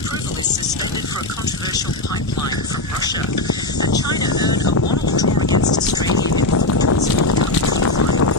approval is suspended for a controversial pipeline from Russia, and China earned a 1-all draw against Australia in the Women's World Cup final.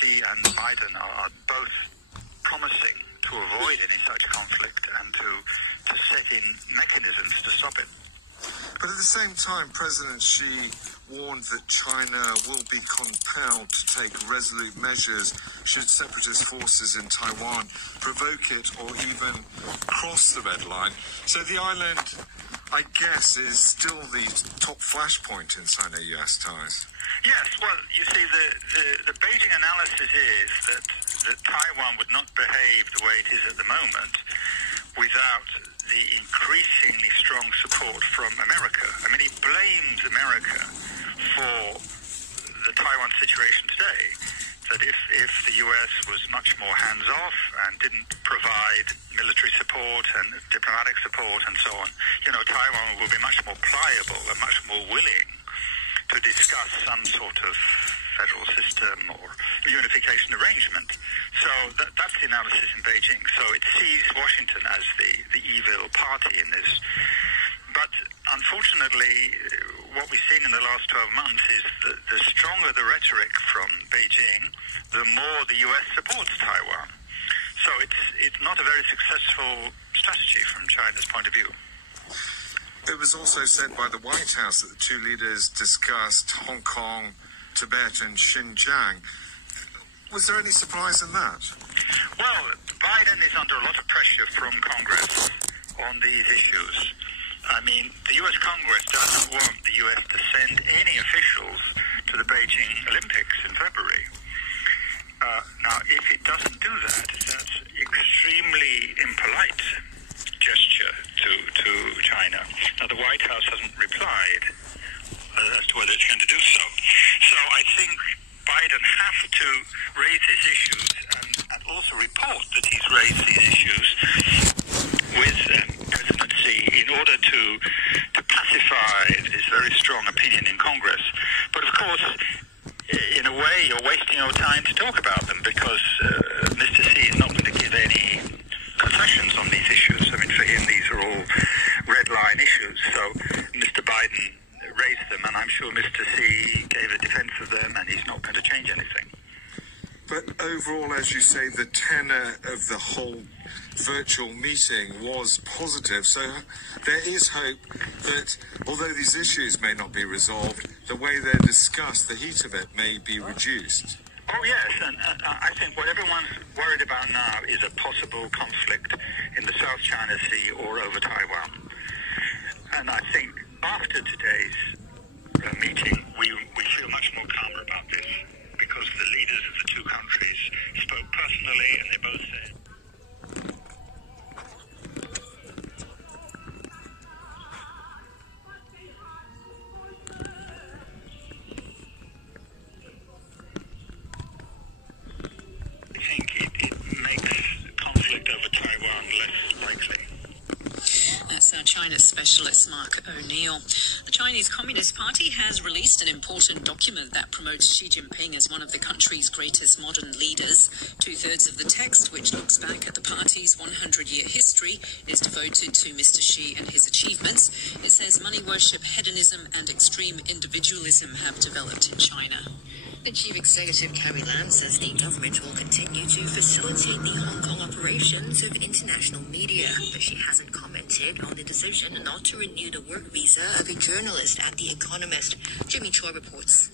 Xi and Biden are both promising to avoid any such conflict and to set in mechanisms to stop it. But at the same time, President Xi warned that China will be compelled to take resolute measures should separatist forces in Taiwan provoke it or even cross the red line. So the island, I guess, is still the top flashpoint in Sino-US ties. Yes, well, you see, the Beijing analysis is that Taiwan would not behave the way it is at the moment without the increasingly strong support from America. I mean, he blames America for the Taiwan situation today, that if the US was much more hands-off and didn't provide military support and diplomatic support and so on, Taiwan will be much more pliable and much more willing to discuss some sort of federal system or unification arrangement. So that's the analysis in Beijing. So it sees Washington as the evil party in this. But unfortunately, what we've seen in the last 12 months is that the stronger the rhetoric from Beijing, the more the US supports Taiwan. So it's not a very successful strategy from China's point of view. It was also said by the White House that the two leaders discussed Hong Kong, Tibet and Xinjiang. Was there any surprise in that? Well, Biden is under a lot of pressure from Congress on these issues. I mean, the U.S. Congress doesn't want the U.S. to send any officials to the Beijing Olympics in February. Now, if it doesn't do that, that's extremely impolite gesture to China. Now, the White House hasn't replied as to whether it's going to do so. So I think Biden has to raise these issues and also report that he's raised these issues with President Xi in order to pacify his very strong opinion in Congress. But of course, in a way, you're wasting your time to talk about them because Mr. Xi is not going to give any concessions on these issues. I mean, for him, these are all red line issues. So Mr. Biden raised them, and I'm sure Mr. Xi gave a defense of them, and he's not going to change anything. But overall, as you say, the tenor of the whole virtual meeting was positive. So there is hope that, although these issues may not be resolved, the way they're discussed, the heat of it may be reduced. Oh, yes, and I think what everyone's worried about now is a possible conflict in the South China Sea or over Taiwan. And I think after today's meeting, we feel much more calmer about this because the leaders of the two countries spoke personally and they both said, I think it makes conflict over Taiwan less likely. That's our China specialist, Mark O'Neill. The Chinese Communist Party has released an important document that promotes Xi Jinping as one of the country's greatest modern leaders. 2/3 of the text, which looks back at the party's 100-year history, is devoted to Mr. Xi and his achievements. It says money worship, hedonism and extreme individualism have developed in China. The Chief Executive, Carrie Lam, says the government will continue to facilitate the Hong Kong operations of international media, but she hasn't commented on the decision not to renew the work visa of a journalist at The Economist. Jimmy Choi reports.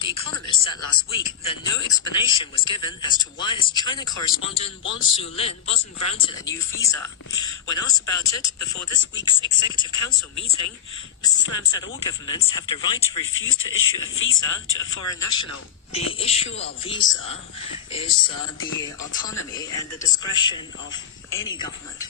The Economist said last week that no explanation was given as to why its China correspondent Wang Shulen wasn't granted a new visa. When asked about it before this week's Executive Council meeting, Mrs. Lam said all governments have the right to refuse to issue a visa to a foreign national. The issue of visa is the autonomy and the discretion of any government.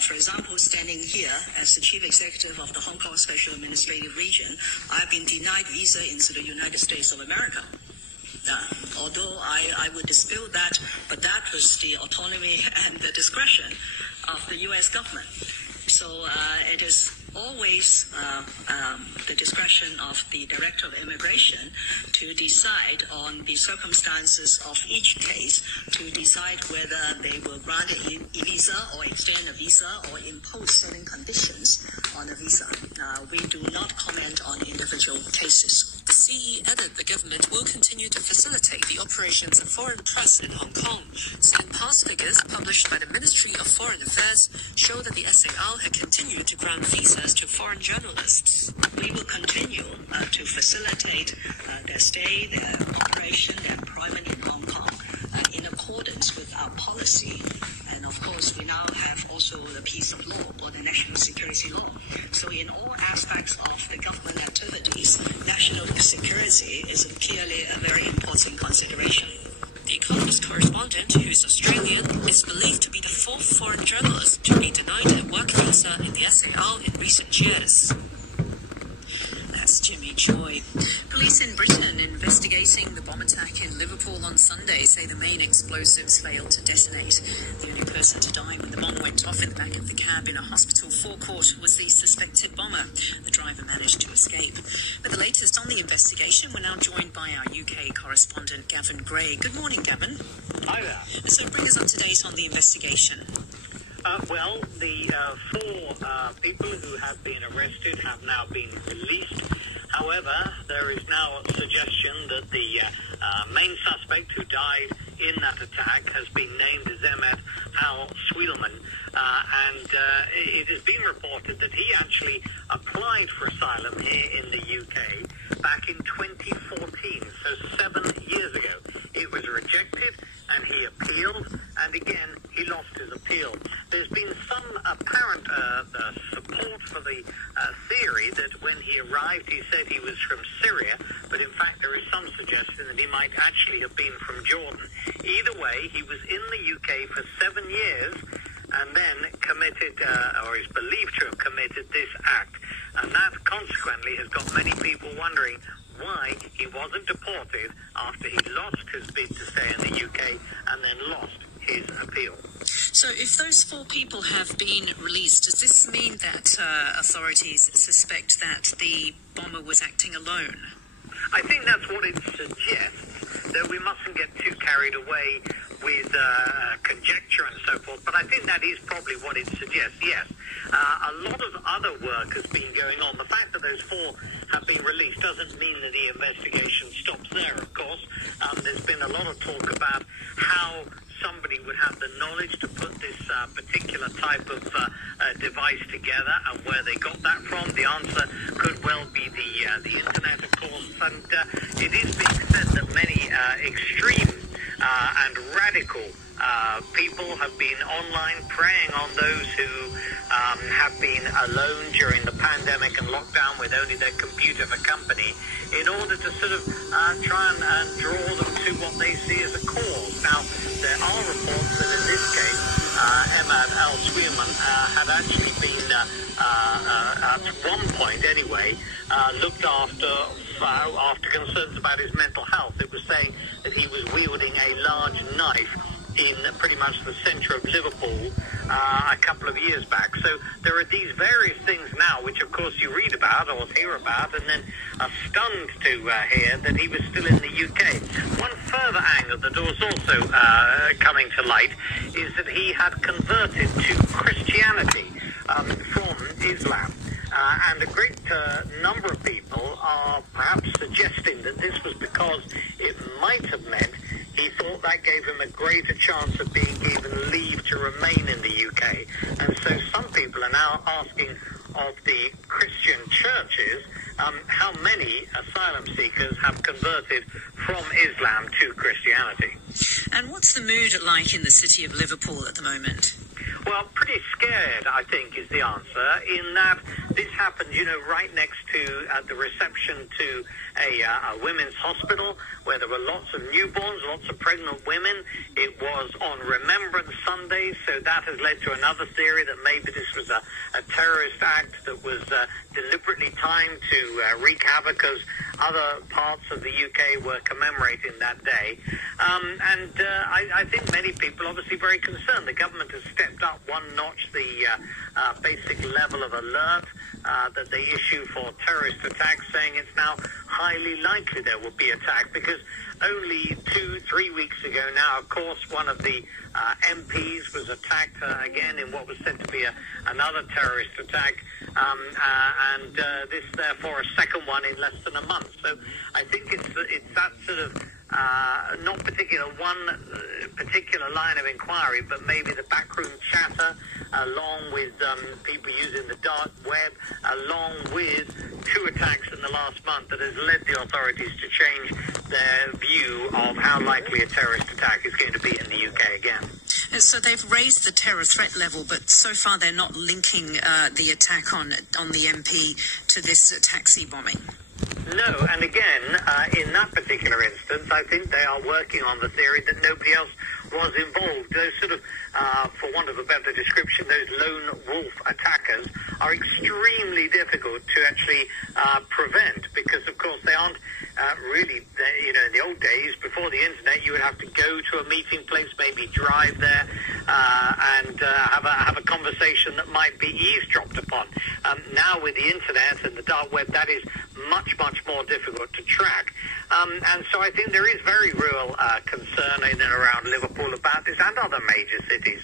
For example, standing here as the Chief Executive of the Hong Kong Special Administrative Region, I've been denied visa into the United States of America. Although I would dispute that, but that was the autonomy and the discretion of the U.S. government. So it is always the discretion of the Director of Immigration to decide on the circumstances of each case, to decide whether they will grant a visa or extend a visa or impose certain conditions on a visa. We do not comment on individual cases. The CE added the government will continue to facilitate the operations of foreign press in Hong Kong, saying past figures published by the Ministry of Foreign Affairs show that the SAR had continued to grant visas to foreign journalists. We will continue to facilitate their stay, their operation, their employment in Hong Kong in accordance with our policy. And of course, we now have also the piece of law or the national security law. So in all aspects of the government activities, national security is clearly a very important consideration. The Economist correspondent, who is Australian, is believed to be the fourth foreign journalist to be denied a work visa in the SAR in recent years. That's Jimmy Choi. Police in Britain investigating the bomb attack in Liverpool on Sunday say the main explosives failed to detonate. The only person to die when the bomb went off in the back of the cab in a hospital forecourt was the suspected bomber. The driver managed to escape. For the latest on the investigation, we're now joined by our UK correspondent, Gavin Gray. Good morning, Gavin. Hi there. So bring us up to date on the investigation. Well, the four people who have been arrested have now been released. However, there is now a suggestion that the main suspect who died in that attack has been named Zemed Al Sweelman, and it has been reported that he actually applied for asylum here in the UK back in 2014, so 7 years ago. It was rejected, and he appealed, and again, he lost his appeal. There's been some apparent support for the theory that when he arrived, he said he was from Syria, but in fact, there is some suggestion that he might actually have been from Jordan. Either way, he was in the UK for 7 years, and then committed, or is believed to have committed this act. And that consequently has got many people wondering why he wasn't deported after he lost his bid to stay in the UK and then lost his appeal. So if those four people have been released, does this mean that authorities suspect that the bomber was acting alone? I think that's what it suggests, though we mustn't get too carried away with conjecture and so forth, but I think that is probably what it suggests, yes. A lot of other work has been going on. The fact that those four have been released doesn't mean that the investigation stops there, of course. There's been a lot of talk about how somebody would have the knowledge to put this particular type of device together and where they got that from. The answer could well be the internet, of course, and it is being said that many extreme and radical people have been online preying on those who have been alone during the pandemic and lockdown with only their computer for company in order to sort of try and draw them to what they see as a cause. Now, there are reports that in this case, Zemed Al Sweelman had actually been, at one point anyway, looked after concerns about his mental health. It was saying that he was wielding a large knife in pretty much the centre of Liverpool a couple of years back. So there are these various things now which of course you read about or hear about and then are stunned to hear that he was still in the UK. One further angle that was also coming to light is that he had converted to Christianity from Islam. And a great number of people are perhaps suggesting that this was because it might have meant he thought that gave him a greater chance of being given leave to remain in the UK. And so some people are now asking of the Christian churches how many asylum seekers have converted from Islam to Christianity. And what's the mood like in the city of Liverpool at the moment? Well, pretty scared, I think, is the answer, in that this happened, right next to the reception to a women's hospital where there were lots of newborns, lots of pregnant women. It was on Remembrance Sunday, so that has led to another theory that maybe this was a terrorist act that was deliberately timed to wreak havoc as other parts of the UK were commemorating that day. I think many people are obviously very concerned. The government has stepped up one notch the basic level of alert that they issue for terrorist attacks, saying it's now highly likely there will be attack, because only 2-3 weeks ago now, of course, one of the MPs was attacked again in what was said to be another terrorist attack, and this, therefore, a second one in less than a month. So I think it's that sort of not one particular line of inquiry, but maybe the backroom chatter, along with people using the dark web, along with 2 attacks in the last month, that has led the authorities to change their view of how likely a terrorist attack is going to be in the UK again. So they've raised the terror threat level, but so far they're not linking the attack on the MP to this taxi bombing. No, and again, in that particular instance, I think they are working on the theory that nobody else was involved. Those sort of, for want of a better description, those lone wolf attackers are extremely difficult to actually prevent, because, of course, they aren't really, in the old days, before the internet, you would have to go to a meeting place, maybe drive there, and have a conversation that might be eavesdropped upon. Now, with the internet and the dark web, that is much, much more difficult to track. And so I think there is very real concern in and around Liverpool about this, and other major cities.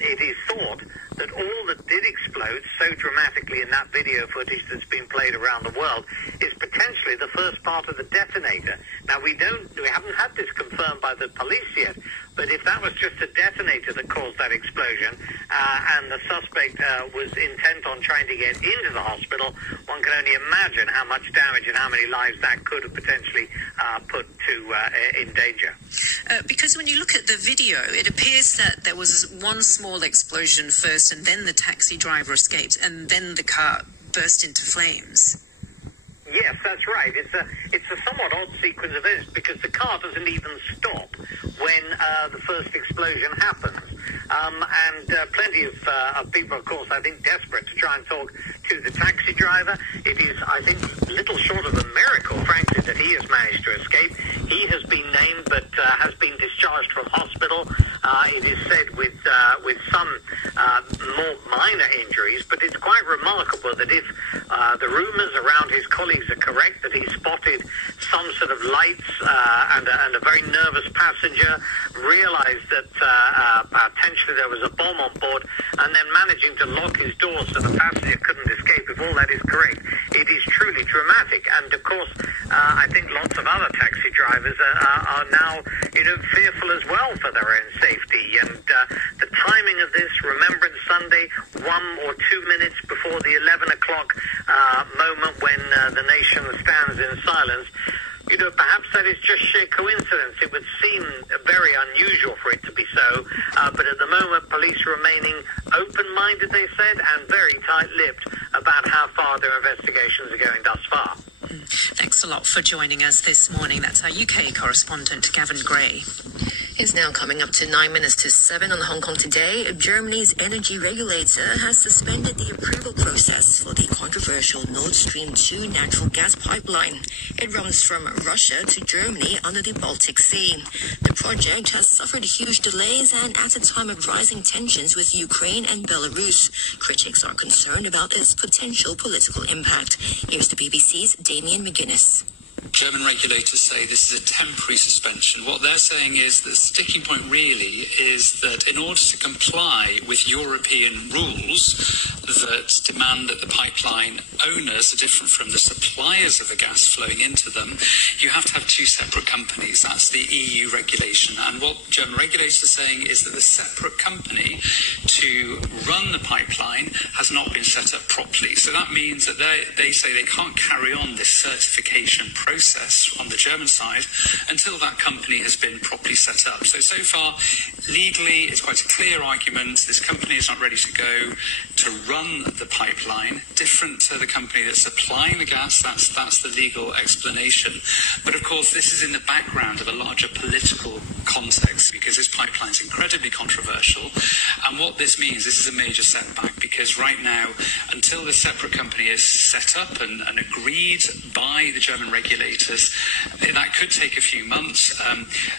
It is thought that all that did explode so dramatically in that video footage that's been played around the world is potentially the first part of the detonator. Now, we haven't had this confirmed by the police yet, but if that was just a detonator that caused that explosion, and the suspect was intent on trying to get into the hospital, one can only imagine how much damage and how many lives that could have potentially put in danger. Because when you look at the video, it appears that there was one small explosion first, and then the taxi driver escaped, and then the car burst into flames. Yes, that's right. It's a somewhat odd sequence of events, because the car doesn't even stop when the first explosion happens. And plenty of people, of course, I think, desperate to try and talk to the taxi driver. It is, I think, little short of a miracle, frankly, that he has managed to escape. He has been named, but has been discharged from hospital. It is said with some more minor injuries, but it's quite remarkable that if the rumours around his colleagues are correct, that he spotted some sort of lights and a very nervous passenger, realised that potentially there was a bomb on board, and then managing to lock his door so the passenger couldn't escape. If all that is correct, it is truly dramatic. And of course, I think lots of other taxi drivers are now, fearful as well for their own safety. And the timing of this, Remembrance Sunday, 1 or 2 minutes before the 11 o'clock moment when the nation stands in silence, perhaps that is just sheer coincidence. It would seem very unusual for it to be so, but at the moment, police remaining open-minded, they said, and very tight-lipped about how far their investigations are going thus far. Thanks a lot for joining us this morning. That's our UK correspondent, Gavin Gray. It's now coming up to 9 minutes to 7 on Hong Kong Today. Germany's energy regulator has suspended the approval process for the controversial Nord Stream 2 natural gas pipeline. It runs from Russia to Germany under the Baltic Sea. The project has suffered huge delays, and at a time of rising tensions with Ukraine and Belarus, critics are concerned about its potential political impact. Here's the BBC's Damien McGuinness. German regulators say this is a temporary suspension. What they're saying is the sticking point really is that in order to comply with European rules that demand that the pipeline owners are different from the suppliers of the gas flowing into them, you have to have two separate companies. That's the EU regulation. And what German regulators are saying is that the separate company to run the pipeline has not been set up properly. So that means that they say they can't carry on this certification process on the German side until that company has been properly set up. So far, legally, it's quite a clear argument. This company is not ready to go to run the pipeline, different to the company that's supplying the gas. That's the legal explanation. But of course, this is in the background of a larger political context, because this pipeline is incredibly controversial. And what this means, this is a major setback, because right now, until the separate company is set up and agreed by the German regulators, that could take a few months.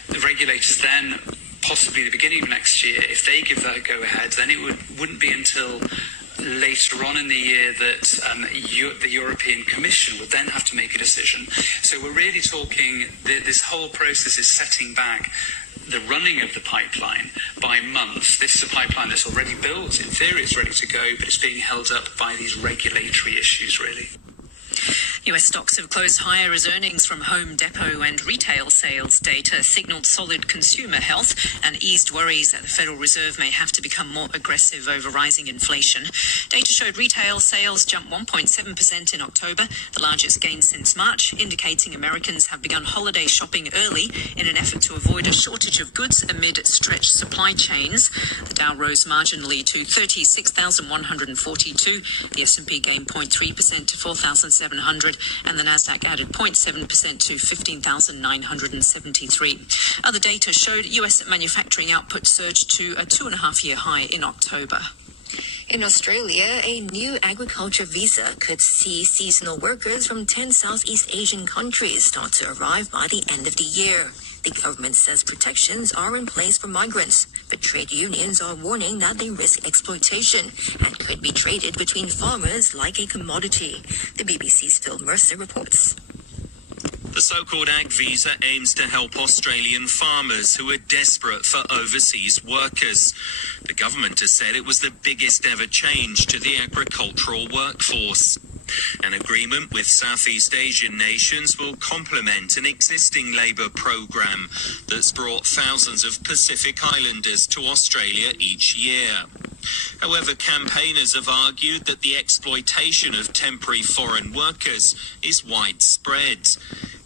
The regulators then, possibly the beginning of next year, if they give that a go-ahead, then it wouldn't be until later on in the year that the European Commission would then have to make a decision. So we're really talking, this whole process is setting back the running of the pipeline by months. This is a pipeline that's already built. In theory, it's ready to go, but it's being held up by these regulatory issues, really. US stocks have closed higher as earnings from home depot and retail sales data signalled solid consumer health and eased worries that the Federal Reserve may have to become more aggressive over rising inflation. Data showed retail sales jumped 1.7% in October, the largest gain since March, indicating Americans have begun holiday shopping early in an effort to avoid a shortage of goods amid stretched supply chains. The Dow rose marginally to 36,142. The S&P gained 0.3% to 4,700. 600, and the Nasdaq added 0.7% to 15,973. Other data showed US manufacturing output surged to a 2.5-year high in October. In Australia, a new agriculture visa could see seasonal workers from 10 Southeast Asian countries start to arrive by the end of the year. The government says protections are in place for migrants, but trade unions are warning that they risk exploitation and could be traded between farmers like a commodity. The BBC's Phil Mercer reports. The so-called ag visa aims to help Australian farmers who are desperate for overseas workers. The government has said it was the biggest ever change to the agricultural workforce. An agreement with Southeast Asian nations will complement an existing labour programme that's brought thousands of Pacific Islanders to Australia each year. However, campaigners have argued that the exploitation of temporary foreign workers is widespread.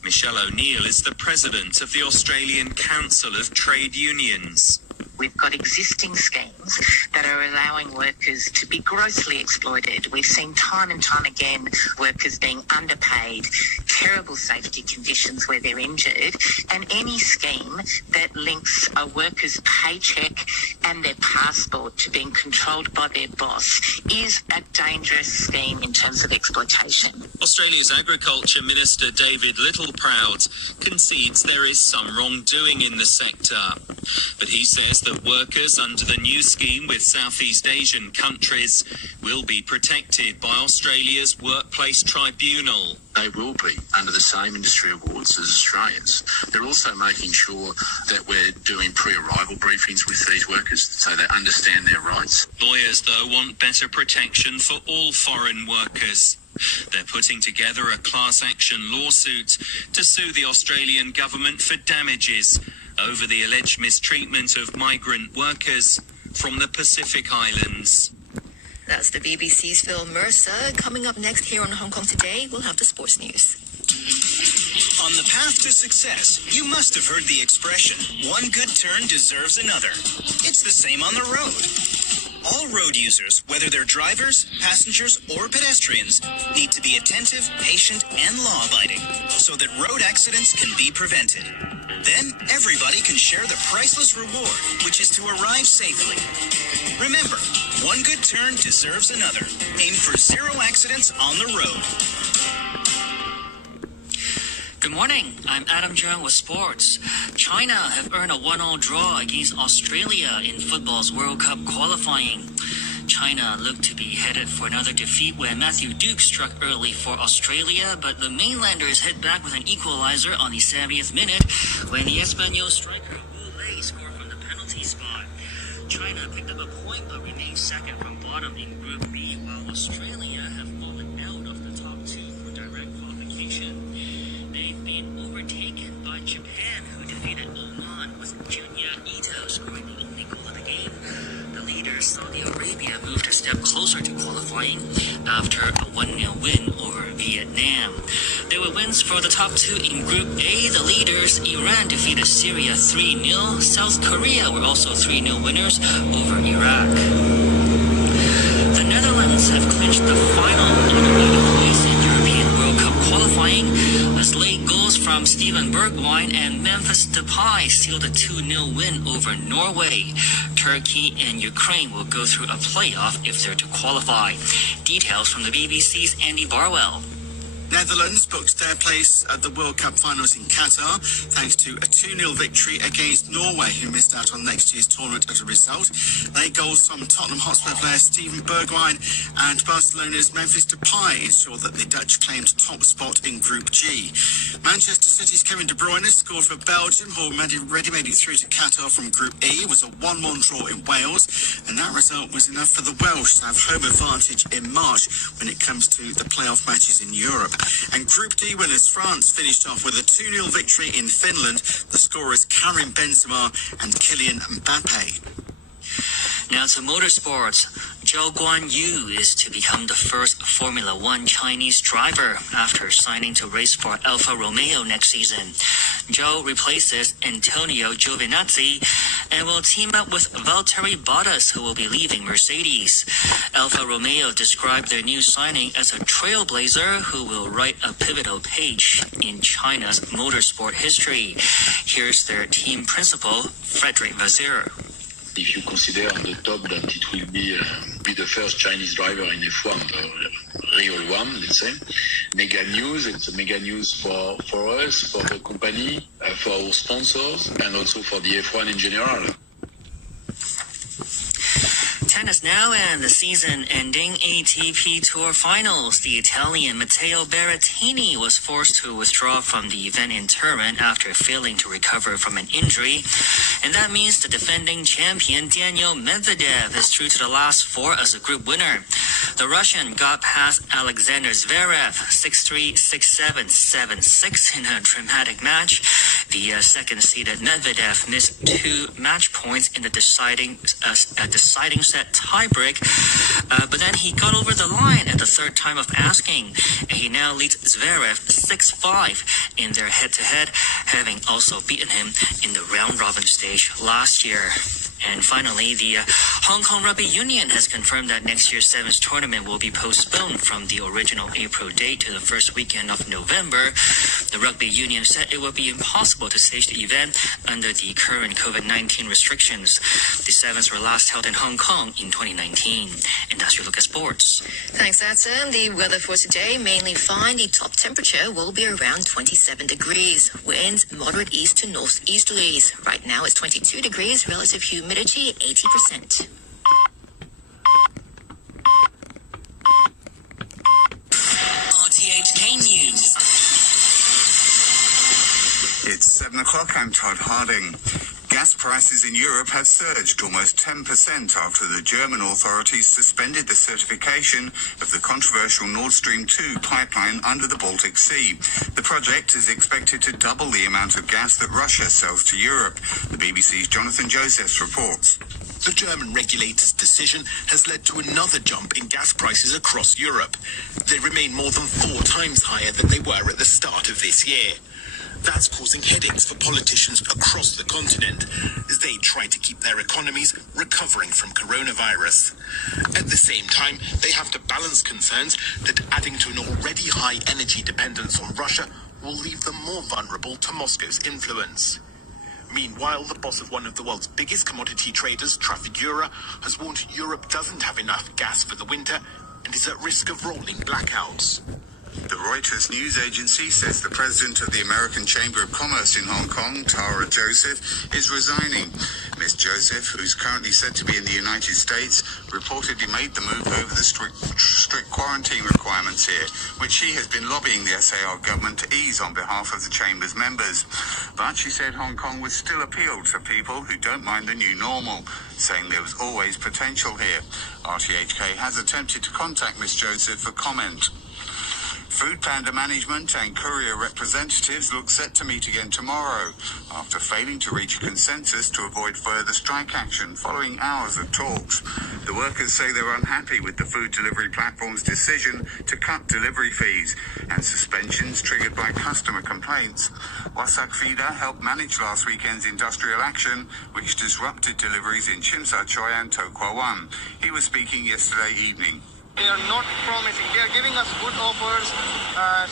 Michelle O'Neill is the president of the Australian Council of Trade Unions. We've got existing schemes that are allowing workers to be grossly exploited. We've seen time and time again workers being underpaid, terrible safety conditions where they're injured, and any scheme that links a worker's paycheck and their passport to being controlled by their boss is a dangerous scheme in terms of exploitation. Australia's Agriculture Minister David Littleproud concedes there is some wrongdoing in the sector, but he says that workers under the new scheme with Southeast Asian countries will be protected by Australia's Workplace Tribunal. They will be under the same industry awards as Australians. They're also making sure that we're doing pre-arrival briefings with these workers so they understand their rights. Lawyers, though, want better protection for all foreign workers. They're putting together a class action lawsuit to sue the Australian government for damages over the alleged mistreatment of migrant workers from the Pacific Islands. That's the BBC's Phil Mercer. Coming up next here on Hong Kong Today, we'll have the sports news. On the path to success, you must have heard the expression, one good turn deserves another. It's the same on the road. All road users, whether they're drivers, passengers, or pedestrians, need to be attentive, patient, and law-abiding so that road accidents can be prevented. Then, everybody can share the priceless reward, which is to arrive safely. Remember, one good turn deserves another. Aim for 0 accidents on the road. Good morning, I'm Adam Zhang with sports. China have earned a 1-1 draw against Australia in football's World Cup qualifying. China looked to be headed for another defeat when Matthew Duke struck early for Australia, but the mainlanders hit back with an equalizer on the 70th minute when the Espanyol striker Wu Lei scored from the penalty spot. China picked up a point but remained second from bottom in Group B, while Australia have fallen out of the top 2 for direct qualification. They've been overtaken by Japan, who defeated Oman with Junya Ito scoring the only goal of the game. The leaders, Saudi Arabia, moved a step closer to qualifying after a 1-0 win over Vietnam. There were wins for the top 2 in Group A. The leaders, Iran, defeated Syria 3-0. South Korea were also 3-0 winners over Iraq. The Netherlands have clinched the final honorary place in European World Cup qualifying as late goals from Steven Bergwijn and Memphis Depay sealed a 2-0 win over Norway. Turkey and Ukraine will go through a playoff if they're to qualify. Details from the BBC's Andy Barwell. Netherlands booked their place at the World Cup finals in Qatar thanks to a 2-0 victory against Norway, who missed out on next year's tournament as a result. Late goals from Tottenham Hotspur player Steven Bergwijn and Barcelona's Memphis Depay ensured that the Dutch claimed top spot in Group G. Manchester City's Kevin De Bruyne scored for Belgium, who already made it through to Qatar from Group E. It was a 1-1 draw in Wales, and that result was enough for the Welsh to have home advantage in March when it comes to the playoff matches in Europe. And Group D winners France finished off with a 2-0 victory in Finland. The scorers Karim Benzema and Kylian Mbappe. Now to motorsports. Zhou Guanyu is to become the first Formula One Chinese driver after signing to race for Alfa Romeo next season. Zhou replaces Antonio Giovinazzi and will team up with Valtteri Bottas, who will be leaving Mercedes. Alfa Romeo described their new signing as a trailblazer who will write a pivotal page in China's motorsport history. Here's their team principal, Frederick Vasseur. If you consider on the top that it will be the first Chinese driver in F1, real one, let's say, mega news. It's a mega news for us, for the company, for our sponsors, and also for the F1 in general. Tennis now, and the season-ending ATP Tour Finals. The Italian Matteo Berrettini was forced to withdraw from the event in Turin after failing to recover from an injury. And that means the defending champion Daniil Medvedev is through to the last four as a group winner. The Russian got past Alexander Zverev 6-3, 6-7, 7-6 in a dramatic match. The second-seeded Medvedev missed 2 match points in the deciding set tiebreak, but then he got over the line at the third time of asking, and he now leads Zverev 6-5 in their head-to-head, having also beaten him in the round-robin stage last year. And finally, the Hong Kong Rugby Union has confirmed that next year's Sevens tournament will be postponed from the original April date to the first weekend of November. The Rugby Union said it would be impossible to stage the event under the current COVID-19 restrictions. The Sevens were last held in Hong Kong in 2019. And that's your look at sports. Thanks, Adam. The weather for today, mainly fine. The top temperature will be around 27 degrees. Winds moderate east to northeasterlies. Right now it's 22 degrees. Relative humidity 80%. RTHK News. It's 7 o'clock. I'm Todd Harding. Gas prices in Europe have surged almost 10% after the German authorities suspended the certification of the controversial Nord Stream 2 pipeline under the Baltic Sea. The project is expected to double the amount of gas that Russia sells to Europe. The BBC's Jonathan Josephs reports. The German regulator's decision has led to another jump in gas prices across Europe. They remain more than 4 times higher than they were at the start of this year. That's causing headaches for politicians across the continent as they try to keep their economies recovering from coronavirus. At the same time, they have to balance concerns that adding to an already high energy dependence on Russia will leave them more vulnerable to Moscow's influence. Meanwhile, the boss of one of the world's biggest commodity traders, Trafigura, has warned Europe doesn't have enough gas for the winter and is at risk of rolling blackouts. The Reuters news agency says the president of the American Chamber of Commerce in Hong Kong, Tara Joseph, is resigning. Ms. Joseph, who's currently said to be in the United States, reportedly made the move over the strict quarantine requirements here, which she has been lobbying the SAR government to ease on behalf of the Chamber's members. But she said Hong Kong would still appeal to people who don't mind the new normal, saying there was always potential here. RTHK has attempted to contact Ms. Joseph for comment. Food Panda management and courier representatives look set to meet again tomorrow after failing to reach a consensus to avoid further strike action following hours of talks. The workers say they're unhappy with the food delivery platform's decision to cut delivery fees and suspensions triggered by customer complaints. Wasak Fida helped manage last weekend's industrial action, which disrupted deliveries in Tsim Sha Tsui and To Kwa Wan. He was speaking yesterday evening. They are not promising. They are giving us good offers,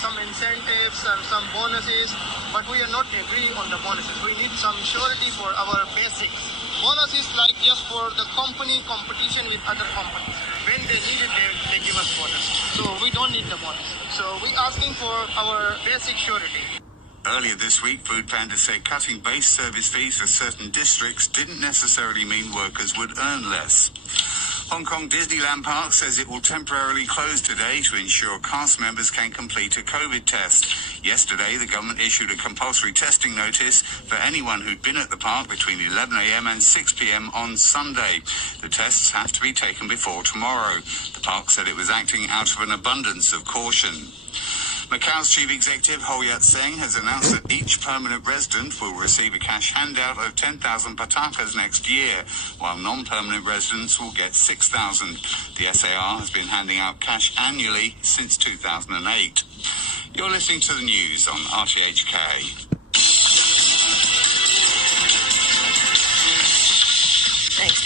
some incentives and some bonuses, but we are not agree on the bonuses. We need some surety for our basics. Bonus is like just for the company competition with other companies. When they need it, they give us bonus. So we don't need the bonus. So we're asking for our basic surety. Earlier this week, Food Panda said cutting base service fees for certain districts didn't necessarily mean workers would earn less. Hong Kong Disneyland Park says it will temporarily close today to ensure cast members can complete a COVID test. Yesterday, the government issued a compulsory testing notice for anyone who'd been at the park between 11 a.m. and 6 p.m. on Sunday. The tests have to be taken before tomorrow. The park said it was acting out of an abundance of caution. Macau's chief executive, Ho Yat-seng, has announced that each permanent resident will receive a cash handout of 10,000 patakas next year, while non-permanent residents will get 6,000. The SAR has been handing out cash annually since 2008. You're listening to the news on RTHK.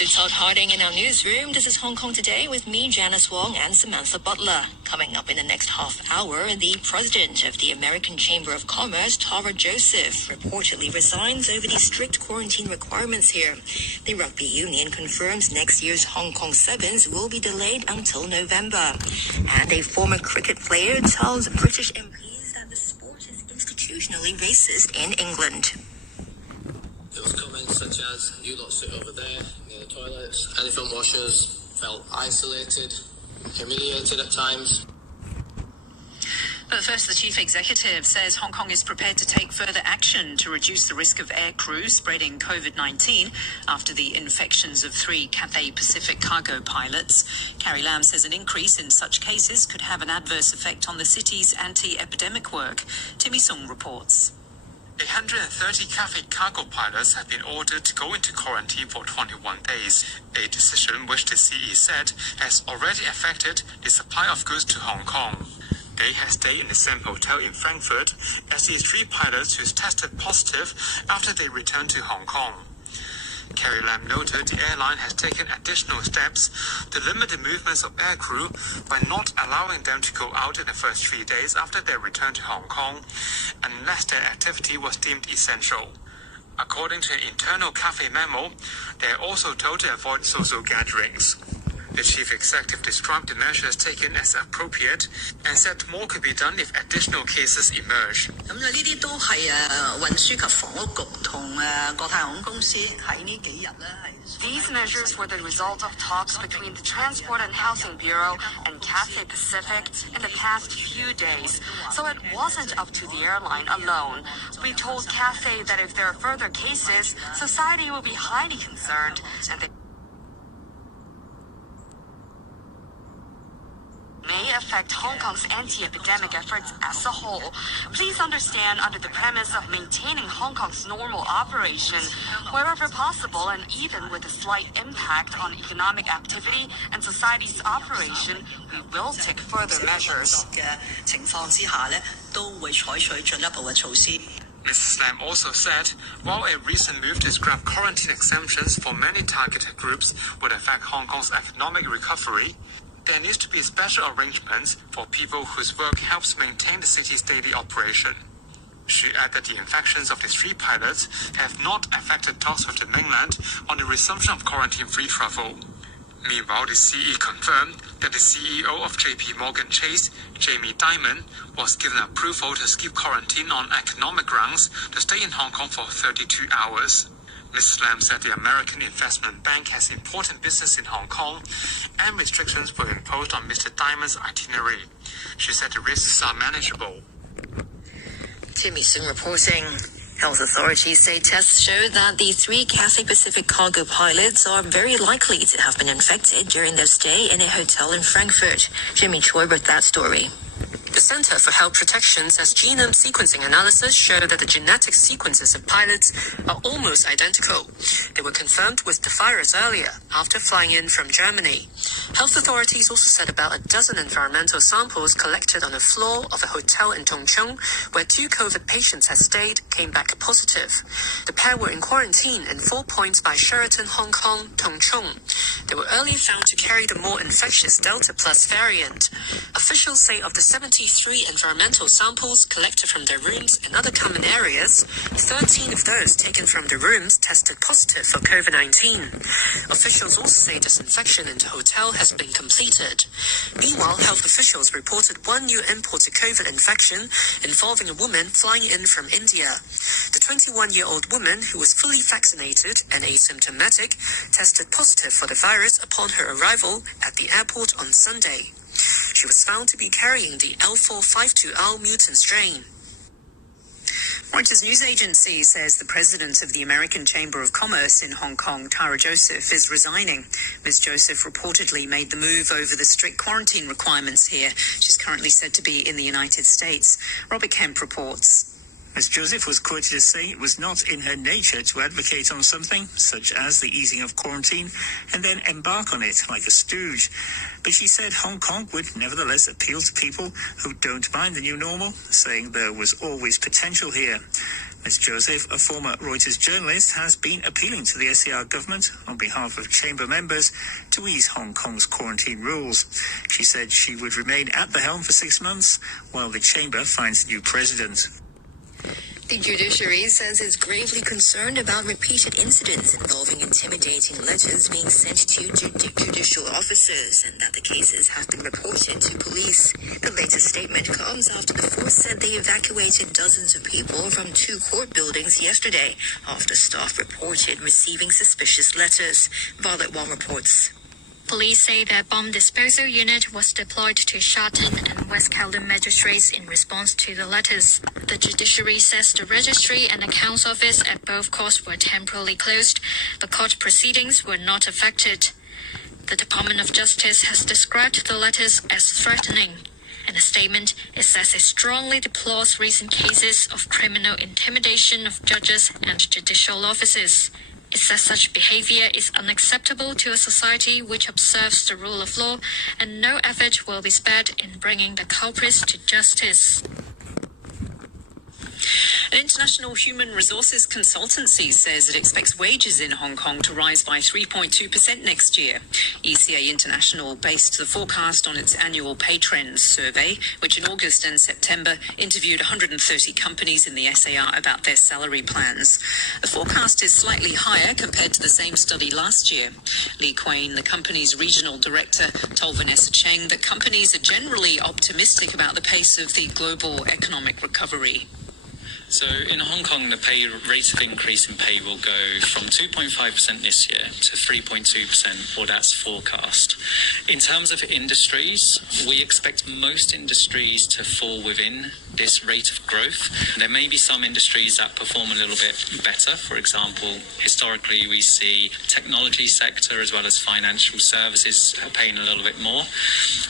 It's Todd Harding in our newsroom. This is Hong Kong Today with me, Janice Wong, and Samantha Butler. Coming up in the next half hour, the president of the American Chamber of Commerce, Tara Joseph, reportedly resigns over the strict quarantine requirements here. The rugby union confirms next year's Hong Kong Sevens will be delayed until November. And a former cricket player tells British MPs that the sport is institutionally racist in England. There was comments such as, you lot sit over there near the toilets. Elephant washers felt isolated, humiliated at times. But first, the chief executive says Hong Kong is prepared to take further action to reduce the risk of air crew spreading COVID-19 after the infections of 3 Cathay Pacific cargo pilots. Carrie Lam says an increase in such cases could have an adverse effect on the city's anti-epidemic work. Timmy Sung reports. 130 Cathay cargo pilots have been ordered to go into quarantine for 21 days, a decision which the CE said has already affected the supply of goods to Hong Kong. They have stayed in the same hotel in Frankfurt as the 3 pilots who tested positive after they returned to Hong Kong. Carrie Lam noted the airline has taken additional steps to limit the movements of aircrew by not allowing them to go out in the first 3 days after their return to Hong Kong, unless their activity was deemed essential. According to an internal Cathay memo, they are also told to avoid social gatherings. The chief executive described the measures taken as appropriate and said more could be done if additional cases emerge. These measures were the result of talks between the Transport and Housing Bureau and Cathay Pacific in the past few days, so it wasn't up to the airline alone. We told Cathay that if there are further cases, society will be highly concerned, and they may affect Hong Kong's anti-epidemic efforts as a whole. Please understand, under the premise of maintaining Hong Kong's normal operation, wherever possible and even with a slight impact on economic activity and society's operation, we will take further measures. Mrs. Lam also said, while a recent move to scrap quarantine exemptions for many targeted groups would affect Hong Kong's economic recovery, there needs to be special arrangements for people whose work helps maintain the city's daily operation. She added the infections of the 3 pilots have not affected talks with the mainland on the resumption of quarantine-free travel. Meanwhile, the CE confirmed that the CEO of JP Morgan Chase, Jamie Dimon, was given approval to skip quarantine on economic grounds to stay in Hong Kong for 32 hours. Mrs. Lam said the American Investment Bank has important business in Hong Kong and restrictions were imposed on Mr. Dimon's itinerary. She said the risks are manageable. Timmy Sung reporting. Health authorities say tests show that the 3 Cathay Pacific cargo pilots are very likely to have been infected during their stay in a hotel in Frankfurt. Jimmy Choi wrote that story. The Center for Health Protection says genome sequencing analysis showed that the genetic sequences of pilots are almost identical. They were confirmed with the virus earlier, after flying in from Germany. Health authorities also said about a dozen environmental samples collected on the floor of a hotel in Tung Chung, where 2 COVID patients had stayed, came back positive. The pair were in quarantine in 4 points by Sheraton Hong Kong, Tung Chung. They were earlier found to carry the more infectious Delta Plus variant. Officials say of the 73 environmental samples collected from their rooms and other common areas, 13 of those taken from the rooms tested positive for COVID-19. Officials also say disinfection in the hotel has been completed. Meanwhile, health officials reported 1 new imported COVID infection involving a woman flying in from India. The 21-year-old woman, who was fully vaccinated and asymptomatic, tested positive for the virus upon her arrival at the airport on Sunday. She was found to be carrying the L452R mutant strain. Reuters news agency says the president of the American Chamber of Commerce in Hong Kong, Tara Joseph, is resigning. Ms. Joseph reportedly made the move over the strict quarantine requirements here. She's currently said to be in the United States. Robert Kemp reports. Ms. Joseph was quoted as saying it was not in her nature to advocate on something, such as the easing of quarantine, and then embark on it like a stooge. But she said Hong Kong would nevertheless appeal to people who don't mind the new normal, saying there was always potential here. Ms. Joseph, a former Reuters journalist, has been appealing to the SAR government on behalf of chamber members to ease Hong Kong's quarantine rules. She said she would remain at the helm for 6 months while the chamber finds a new president. The judiciary says it's gravely concerned about repeated incidents involving intimidating letters being sent to judicial officers and that the cases have been reported to police. The latest statement comes after the force said they evacuated dozens of people from 2 court buildings yesterday after staff reported receiving suspicious letters. Violet Wong reports. Police say their bomb disposal unit was deployed to Shatton and West Kowloon magistrates in response to the letters. The judiciary says the registry and accounts office at both courts were temporarily closed. The court proceedings were not affected. The Department of Justice has described the letters as threatening. In a statement, it says it strongly deplores recent cases of criminal intimidation of judges and judicial officers. It says such behavior is unacceptable to a society which observes the rule of law, and no effort will be spared in bringing the culprits to justice. An international human resources consultancy says it expects wages in Hong Kong to rise by 3.2% next year. ECA International based the forecast on its annual pay trends survey, which in August and September interviewed 130 companies in the SAR about their salary plans. The forecast is slightly higher compared to the same study last year. Lee Quain, the company's regional director, told Vanessa Cheng that companies are generally optimistic about the pace of the global economic recovery. So in Hong Kong, the rate of increase in pay will go from 2.5% this year to 3.2%, or that's forecast. In terms of industries, we expect most industries to fall within this rate of growth. There may be some industries that perform a little bit better. For example, historically, we see technology sector as well as financial services paying a little bit more.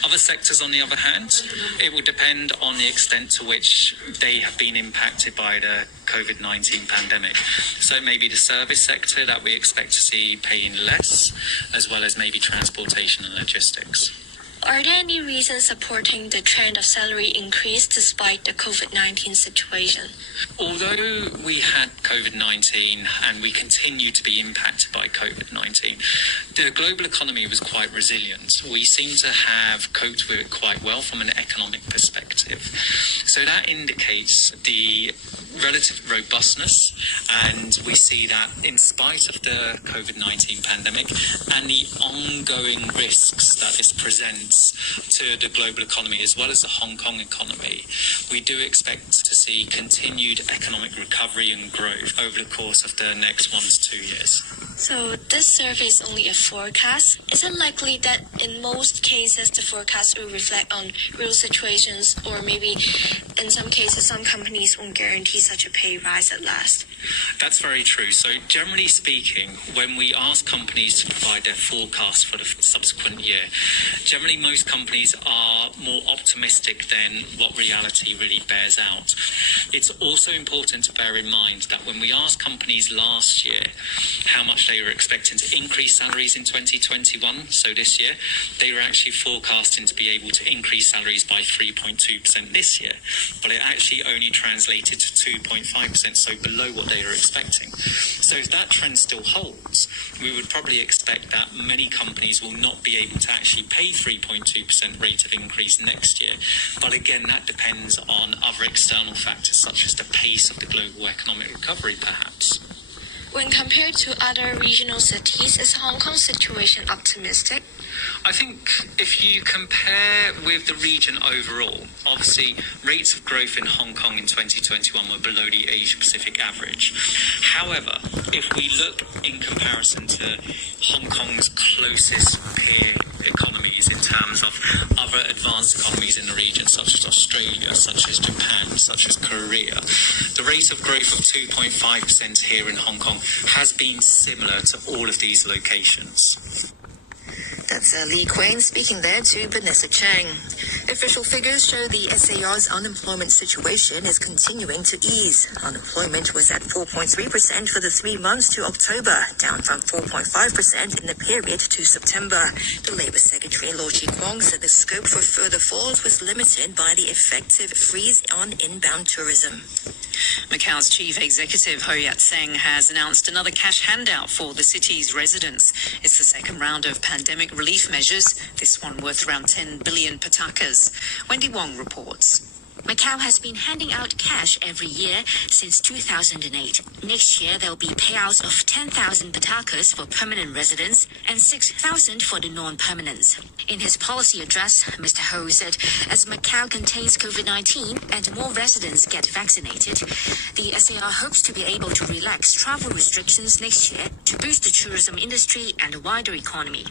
Other sectors, on the other hand, it will depend on the extent to which they have been impacted by the COVID-19 pandemic. So it may be the service sector that we expect to see paying less, as well as maybe transportation and logistics. Are there any reasons supporting the trend of salary increase despite the COVID-19 situation? Although we had COVID-19 and we continue to be impacted by COVID-19, the global economy was quite resilient. We seem to have coped with it quite well from an economic perspective. So that indicates the relative robustness, and we see that in spite of the COVID-19 pandemic and the ongoing risks that this presents to the global economy as well as the Hong Kong economy, we do expect to see continued economic recovery and growth over the course of the next 1 to 2 years. So this survey is only a forecast. Is it likely that in most cases the forecast will reflect on real situations, or maybe in some cases some companies won't guarantee such a pay rise at last? That's very true. So generally speaking, when we ask companies to provide their forecast for the subsequent year, generally most companies are more optimistic than what reality really bears out. It's also important to bear in mind that when we asked companies last year how much they were expecting to increase salaries in 2021, so this year, they were actually forecasting to be able to increase salaries by 3.2% this year, but it actually only translated to 2.5%, so below what they were expecting. So if that trend still holds, we would probably expect that many companies will not be able to actually pay 3.2% rate of increase next year. But again, that depends on other external factors such as the pace of the global economic recovery, perhaps. When compared to other regional cities, is Hong Kong's situation optimistic? I think if you compare with the region overall, obviously rates of growth in Hong Kong in 2021 were below the Asia-Pacific average. However, if we look in comparison to Hong Kong's closest peer economies in terms of other advanced economies in the region, such as Australia, such as Japan, such as Korea, the rate of growth of 2.5% here in Hong Kong has been similar to all of these locations. That's Lee Quain speaking there to Vanessa Cheng. Official figures show the SAR's unemployment situation is continuing to ease. Unemployment was at 4.3% for the 3 months to October, down from 4.5% in the period to September. The Labour Secretary Lo Chi-kwong said the scope for further falls was limited by the effective freeze on inbound tourism. Macau's chief executive Ho Yat-seng has announced another cash handout for the city's residents. It's the second round of pandemic relief measures, this one worth around 10 billion patakas. Wendy Wong reports. Macau has been handing out cash every year since 2008. Next year, there will be payouts of 10,000 patakas for permanent residents and 6,000 for the non-permanents. In his policy address, Mr. Ho said, as Macau contains COVID-19 and more residents get vaccinated, the SAR hopes to be able to relax travel restrictions next year to boost the tourism industry and the wider economy.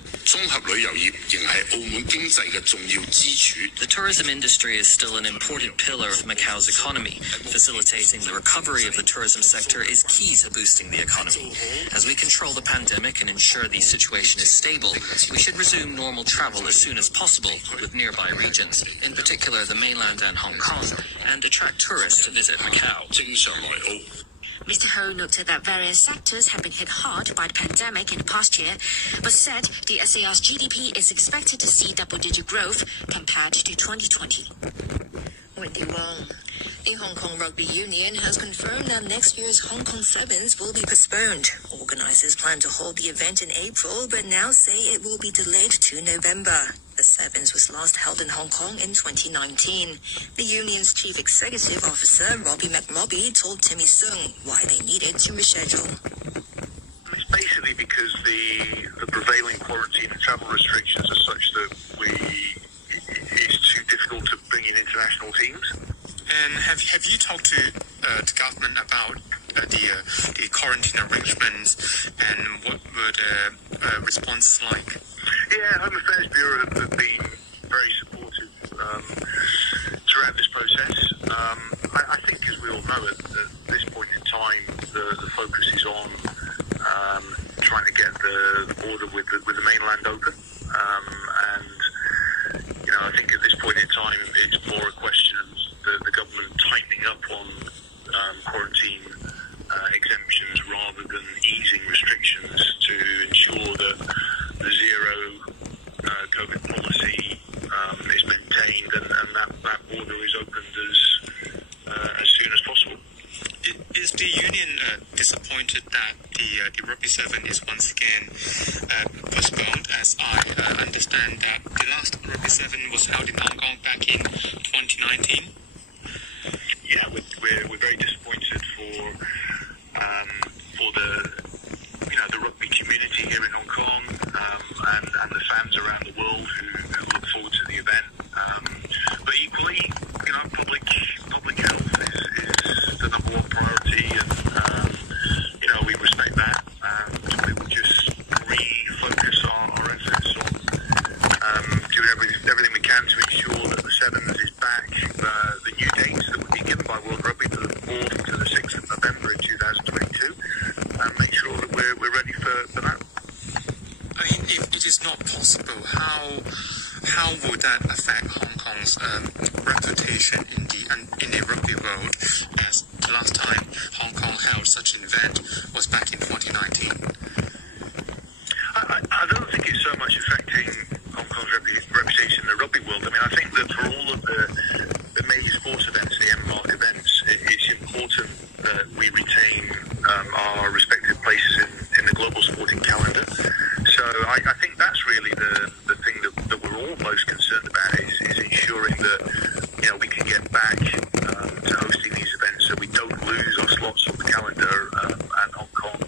The tourism industry is still an important pillar of Macau's economy. Facilitating the recovery of the tourism sector is key to boosting the economy. As we control the pandemic and ensure the situation is stable, we should resume normal travel as soon as possible with nearby regions, in particular the mainland and Hong Kong, and attract tourists to visit Macau. Mr. Ho noted that various sectors have been hit hard by the pandemic in the past year, but said the SAR's GDP is expected to see double-digit growth compared to 2020. Wendy Wong. The Hong Kong Rugby Union has confirmed that next year's Hong Kong Sevens will be postponed. Organisers plan to hold the event in April, but now say it will be delayed to November. The Sevens was last held in Hong Kong in 2019. The union's chief executive officer, Robbie McRobbie, told Timmy Sung why they needed to reschedule. It's basically because the prevailing quarantine and travel restrictions are such that it's too difficult to bring in international teams. And have you talked to the government about the quarantine arrangements and what were the response like? Yeah, Home Affairs Bureau have been very supportive throughout this process. I think, as we all know, at this point in time, the focus is on trying to get the border with the mainland open. I think at this point in time, it's more a question of the government tightening up on quarantine exemptions rather than easing restrictions to ensure that the zero COVID policy is maintained and that border is opened as soon as possible. Is the union disappointed that the Rugby 7 is once again postponed? As I understand that the last Rugby 7 was held in Hong Kong back in 2019. Yeah, we're very disappointed for the rugby community here in Hong Kong and the fans around the world who look forward to the event. But equally, public health is the number one priority, and we respect that. We will just refocus our efforts on doing everything we can to ensure that the Sevens is back. The new dates that will be given by World Rugby to the 4th to the 6th of November in 2022, and make sure that we're ready for that. I mean, if it is not possible, how would that affect Hong Kong's reputation in the rugby world? As the last time Hong Kong held such an event was back in 2019. I don't think it's so much affecting Hong Kong's reputation in the rugby world. I mean, I think that for all of the major sports events, the M-Mark events, it's important that we retain our respective places in the global sporting calendar. So I think that's really the thing that we're all most concerned about is ensuring that we can get back to hosting these events so we don't lose our slots on the calendar and Hong Kong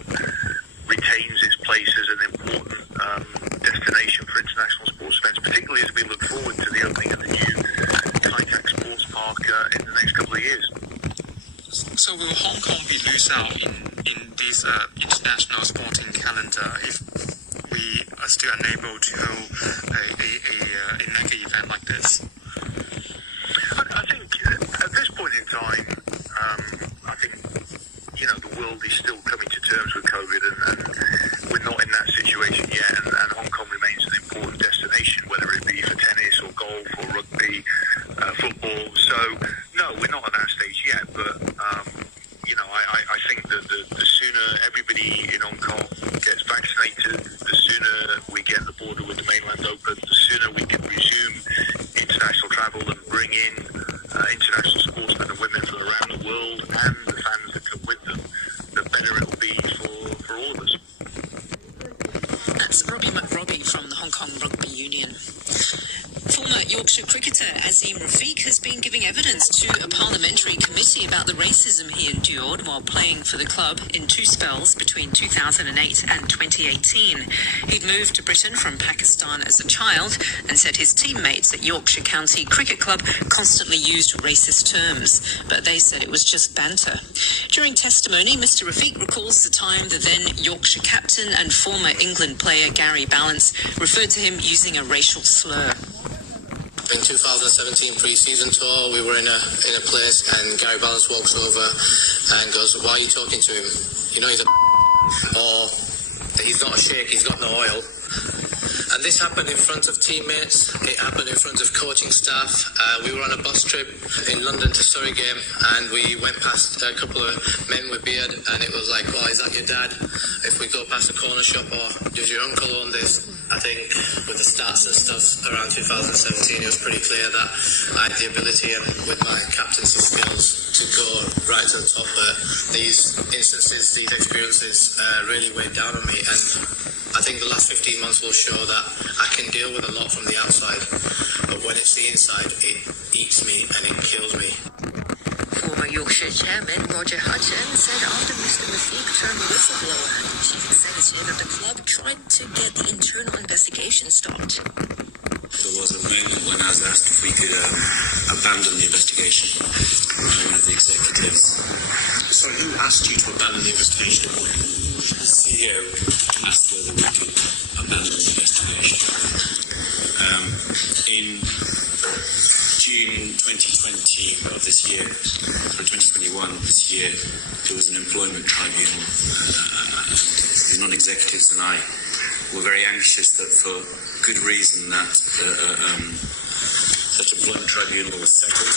retains its place as an important destination for international sports events, particularly as we look forward to the opening of the new Kai Tak Sports Park in the next couple of years. So will Hong Kong be lose out in this international sporting calendar if we are still unable to hold a mega event like this? I think at this point in time, I think the world is still coming to terms with COVID, and we're not in that situation yet. And Hong Kong remains an important destination, whether it be for tennis or golf or rugby, football. So no, we're not at that stage yet. But I think that the sooner everybody in Hong Kong gets vaccinated, the sooner we get the border with the mainland open, the sooner we can resume international Kong Rugby Union. Former Yorkshire cricketer Azim Rafiq has been giving evidence to a parliamentary committee about the racism he endured while playing for the club in two spells between 2008 and 2018. He'd moved to Britain from Pakistan as a child and said his teammates at Yorkshire County Cricket Club constantly used racist terms, but they said it was just banter. During testimony, Mr Rafiq recalls the time the then Yorkshire captain and former England player Gary Ballance referred to him using a racial slur. In 2017 pre-season tour, we were in a place and Gary Ballance walks over and goes, "Why are you talking to him? You know he's a or he's not a sheikh, he's got no oil." And this happened in front of teammates, it happened in front of coaching staff. We were on a bus trip in London to Surrey game and we went past a couple of men with beard and it was like, "Well, is that your dad? If we go past a corner shop, or does your uncle own this?" I think with the stats and stuff around 2017, it was pretty clear that I had the ability and with my captaincy skills to go right to the top. But these instances, these experiences really weighed down on me, and I think the last 15 months will show that I can deal with a lot from the outside, but when it's the inside, it eats me and it kills me. Former Yorkshire chairman Roger Hutton said after Mr Rafiq turned whistleblower, the chief executive of the club tried to get the internal investigation stopped. There was a moment when I was asked if we could abandon the investigation by one of the executives. So who asked you to abandon the investigation? The CEO asked whether we could abandon the investigation. In June 2020 of this year, or 2021 this year, there was an employment tribunal. The non-executives and I were very anxious that for good reason that such employment tribunal was settled,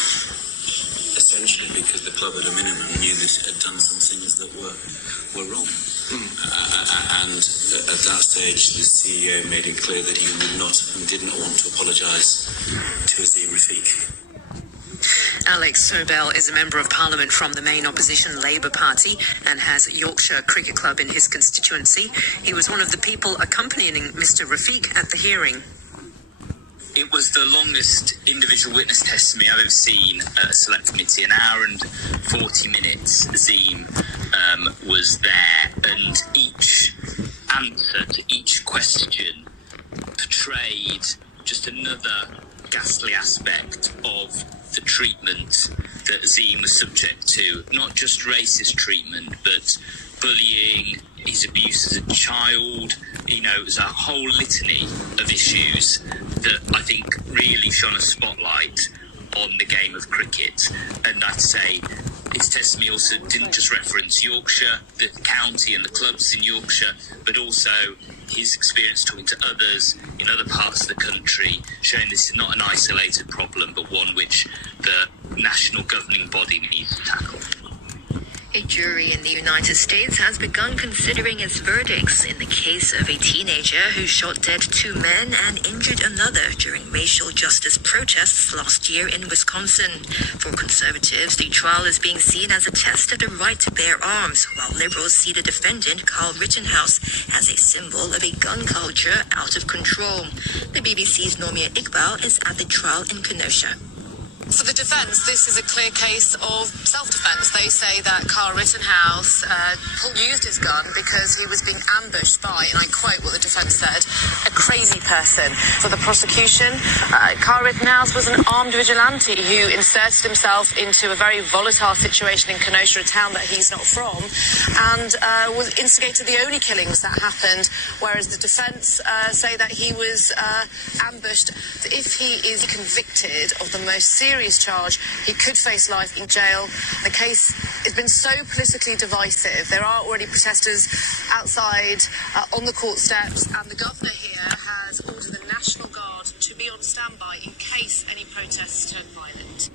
essentially because the club at a minimum knew that it had done some things that were wrong. And at that stage, the CEO made it clear that he would not and did not want to apologise to Azim Rafiq. Alex Sobel is a Member of Parliament from the main opposition Labour Party and has Yorkshire Cricket Club in his constituency. He was one of the people accompanying Mr Rafiq at the hearing. It was the longest individual witness testimony I've ever seen at a select committee, an hour and 40 minutes. Azim was there, and each answer to each question portrayed just another ghastly aspect of the treatment that Azim was subject to. Not just racist treatment, but bullying, his abuse as a child. You know, it was a whole litany of issues that I think really shone a spotlight on the game of cricket. And I'd say his testimony also didn't just reference Yorkshire, the county and the clubs in Yorkshire, but also his experience talking to others in other parts of the country, showing this is not an isolated problem, but one which the national governing body needs to tackle. A jury in the United States has begun considering its verdicts in the case of a teenager who shot dead 2 men and injured another during racial justice protests last year in Wisconsin. For conservatives, the trial is being seen as a test of the right to bear arms, while liberals see the defendant, Carl Rittenhouse, as a symbol of a gun culture out of control. The BBC's Normia Iqbal is at the trial in Kenosha. For the defence, this is a clear case of self-defence. They say that Carl Rittenhouse used his gun because he was being ambushed by, and I quote what the defence said, a crazy person. For the prosecution, Carl Rittenhouse was an armed vigilante who inserted himself into a very volatile situation in Kenosha, a town that he's not from, and was instigated the only killings that happened, whereas the defence say that he was ambushed. If he is convicted of the most serious charge, he could face life in jail. The case has been so politically divisive. There are already protesters outside on the court steps, and the governor here has ordered the National Guard to be on standby in case any protests turn violent.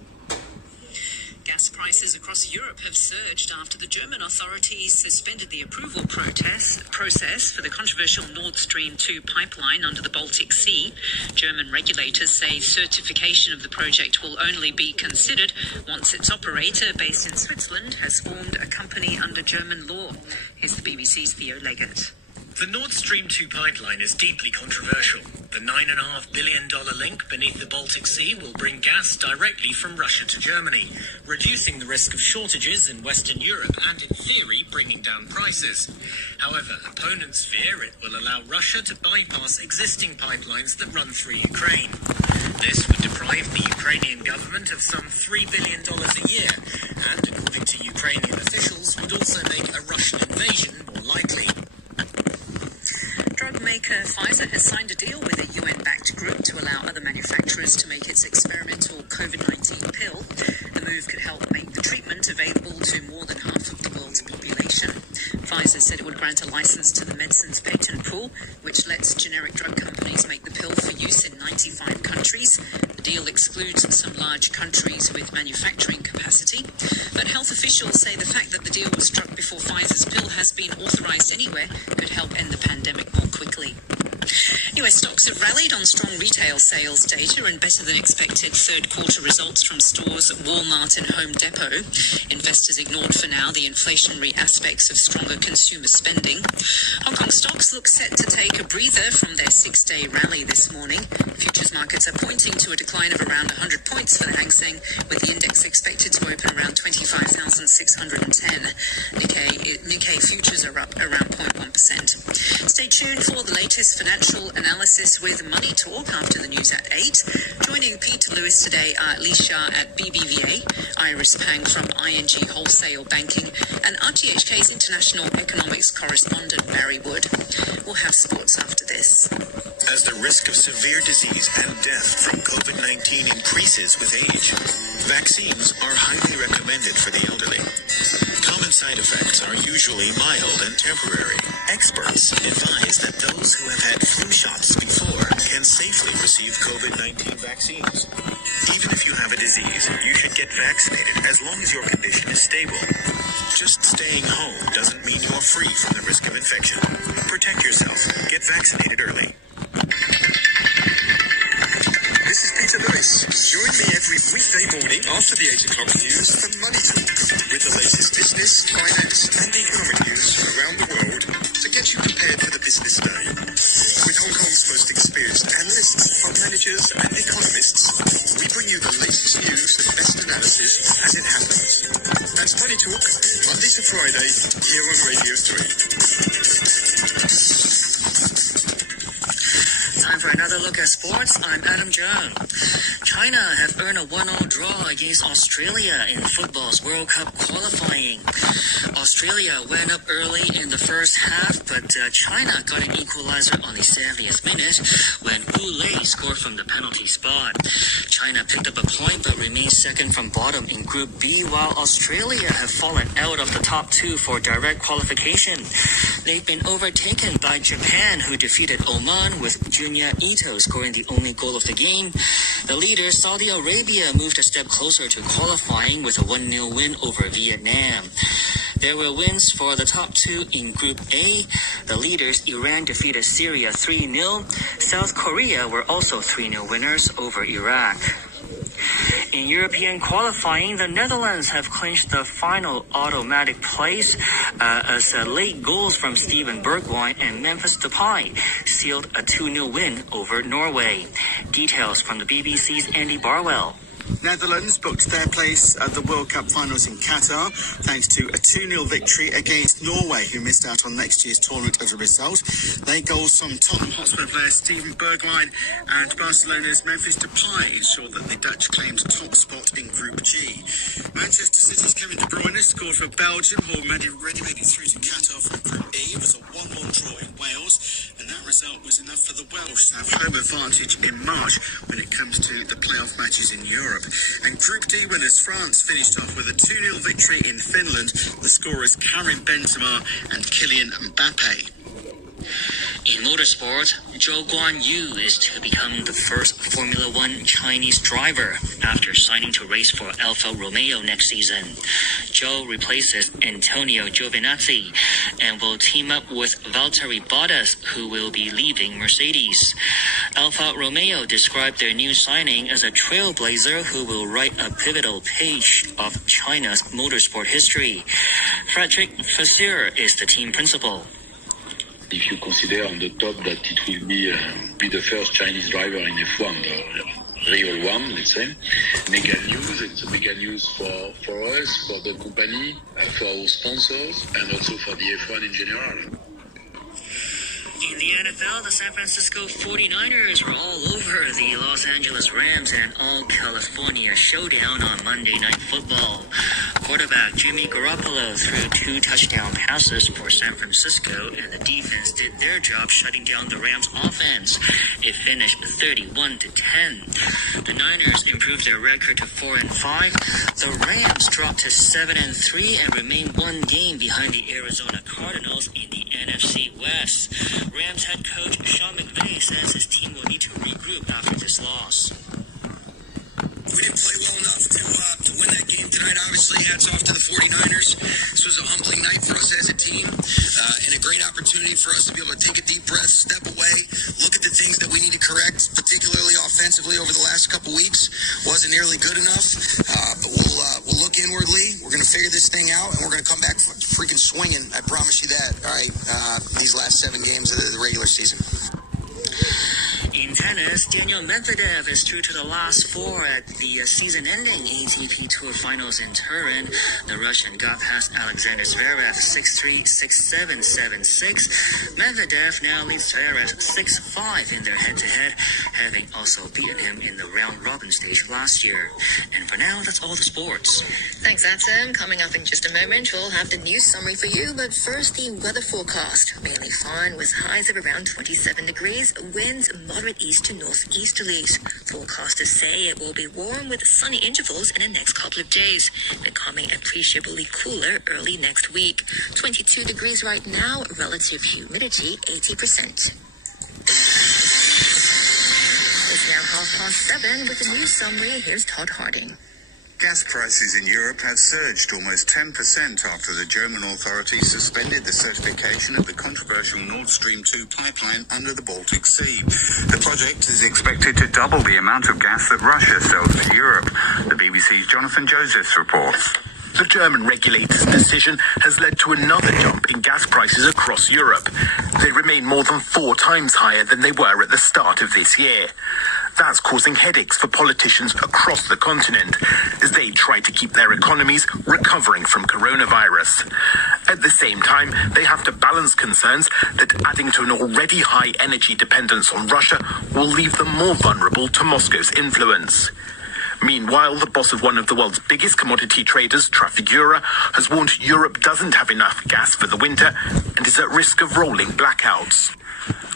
Gas prices across Europe have surged after the German authorities suspended the approval process for the controversial Nord Stream 2 pipeline under the Baltic Sea. German regulators say certification of the project will only be considered once its operator, based in Switzerland, has formed a company under German law. Here's the BBC's Theo Leggett. The Nord Stream 2 pipeline is deeply controversial. The $9.5 billion link beneath the Baltic Sea will bring gas directly from Russia to Germany, reducing the risk of shortages in Western Europe and, in theory, bringing down prices. However, opponents fear it will allow Russia to bypass existing pipelines that run through Ukraine. This would deprive the Ukrainian government of some $3 billion a year, and, according to Ukrainian officials, would also make a Russian invasion more likely. Drug maker Pfizer has signed a deal with a UN-backed group to allow other manufacturers to make its experimental COVID-19 pill. The move could help make the treatment available to more than half of the world's population. Pfizer said it would grant a license to the medicine's patent pool, which lets generic drug companies make the pill for use in 95 countries. The deal excludes some large countries with manufacturing capacity. But health officials say the fact that the deal was struck before Pfizer's pill has been authorized anywhere could help end the pandemic more quickly. US stocks have rallied on strong retail sales data and better than expected third quarter results from stores Walmart and Home Depot. Investors ignored for now the inflationary aspects of stronger consumer spending. Hong Kong stocks look set to take a breather from their 6-day rally this morning. Futures markets are pointing to a decline of around 100 points for the Hang Seng, with the index expected to open around 25,610. Nikkei futures are up around 0.1%. Stay tuned for the latest financial analysis with Money Talk after the news at 8. Joining Peter Lewis today are Li Xia at BBVA, Iris Pang from ING Wholesale Banking, and RTHK's international economics correspondent Barry Wood. We'll have sports after this. As the risk of severe disease and death from COVID-19 increases with age, vaccines are highly recommended for the elderly. Common side effects are usually mild and temporary. Experts advise that those who have had flu shots before can safely receive COVID-19 vaccines. Even if you have a disease, you should get vaccinated as long as your condition is stable. Just staying home doesn't mean you're free from the risk of infection. Protect yourself. Get vaccinated early. This is Peter Lewis. Join me every weekday morning after the 8 o'clock news for Money Talk, with the latest business, finance and economic news from around the world to get you prepared for the business day. With Hong Kong's most experienced analysts, fund managers and economists, we bring you the latest news and best analysis as it happens. That's Money Talk, Monday to Friday, here on Radio 3. Time for another look at sports. I'm Adam Jung. China have earned a 1-1 draw against Australia in football's World Cup qualifying. Australia went up early in the first half, but China got an equalizer on the 70th minute when Wu Lei scored from the penalty spot. China picked up a point but remains second from bottom in Group B, while Australia have fallen out of the top two for direct qualification. They've been overtaken by Japan, who defeated Oman with Junya Ito scoring the only goal of the game. The leader, Saudi Arabia, moved a step closer to qualifying with a 1-0 win over Vietnam. There were wins for the top two in Group A. The leaders, Iran, defeated Syria 3-0. South Korea were also 3-0 winners over Iraq. In European qualifying, the Netherlands have clinched the final automatic place as late goals from Steven Bergwijn and Memphis Depay sealed a 2-0 win over Norway. Details from the BBC's Andy Barwell. Netherlands booked their place at the World Cup finals in Qatar thanks to a 2-0 victory against Norway, who missed out on next year's tournament as a result. Their goals from Tottenham Hotspur player Steven Bergwijn and Barcelona's Memphis Depay ensured that the Dutch claimed top spot in Group G. Manchester City's Kevin De Bruyne scored for Belgium, who already made it through to Qatar from Group E. It was a 1-1 draw in Wales, and that result was enough for the Welsh to have home advantage in March when it comes to the playoff matches in Europe. And Group D winners France finished off with a 2-0 victory in Finland. The scorers Karim Benzema and Kylian Mbappe. In motorsport, Zhou Guanyu is to become the first Formula One Chinese driver after signing to race for Alfa Romeo next season. Zhou replaces Antonio Giovinazzi and will team up with Valtteri Bottas, who will be leaving Mercedes. Alfa Romeo described their new signing as a trailblazer who will write a pivotal page of China's motorsport history. Frederick Vasseur is the team principal. If you consider on the top that it will be the first Chinese driver in F1, the real one, let's say, mega news. It's a mega news for us, for the company, for our sponsors, and also for the F1 in general. In the NFL, the San Francisco 49ers were all over the Los Angeles Rams in an all-California showdown on Monday Night Football. Quarterback Jimmy Garoppolo threw 2 touchdown passes for San Francisco, and the defense did their job shutting down the Rams' offense. It finished 31-10. The Niners improved their record to 4-5. The Rams dropped to 7-3 and remain 1 game behind the Arizona Cardinals in the NFC West. Rams head coach Sean McVay says his team will need to regroup after this loss. We didn't play well enough to win that game tonight. Obviously, hats off to the 49ers. This was a humbling night for us as a team and a great opportunity for us to be able to take a deep breath, step away, look at the things that we need to correct, particularly offensively over the last couple weeks. Wasn't nearly good enough, but we'll look inwardly. We're going to figure this thing out, and we're going to come back freaking swinging. I promise you that, all right, these last 7 games of the regular season. In tennis, Daniel Medvedev is through to the last 4 at the season-ending ATP Tour Finals in Turin. The Russian got past Alexander Zverev 6-3, 6-7, 7-6. Medvedev now leads Zverev 6-5 in their head-to-head, having also beaten him in the round-robin stage last year. And for now, that's all the sports. Thanks, Adam. Coming up in just a moment, we'll have the news summary for you, but first, the weather forecast. Mainly fine with highs of around 27 degrees, winds moderate east to northeasterlies. Forecasters say it will be warm with sunny intervals in the next couple of days, becoming appreciably cooler early next week. 22 degrees right now, relative humidity 80%. It's now 7:30 with the news summary. Here's Todd Harding. Gas prices in Europe have surged almost 10% after the German authorities suspended the certification of the controversial Nord Stream 2 pipeline under the Baltic Sea. The project is expected to double the amount of gas that Russia sells to Europe. The BBC's Jonathan Josephs reports. The German regulator's decision has led to another jump in gas prices across Europe. They remain more than 4 times higher than they were at the start of this year. That's causing headaches for politicians across the continent as they try to keep their economies recovering from coronavirus. At the same time, they have to balance concerns that adding to an already high energy dependence on Russia will leave them more vulnerable to Moscow's influence. Meanwhile, the boss of one of the world's biggest commodity traders, Trafigura, has warned Europe doesn't have enough gas for the winter and is at risk of rolling blackouts.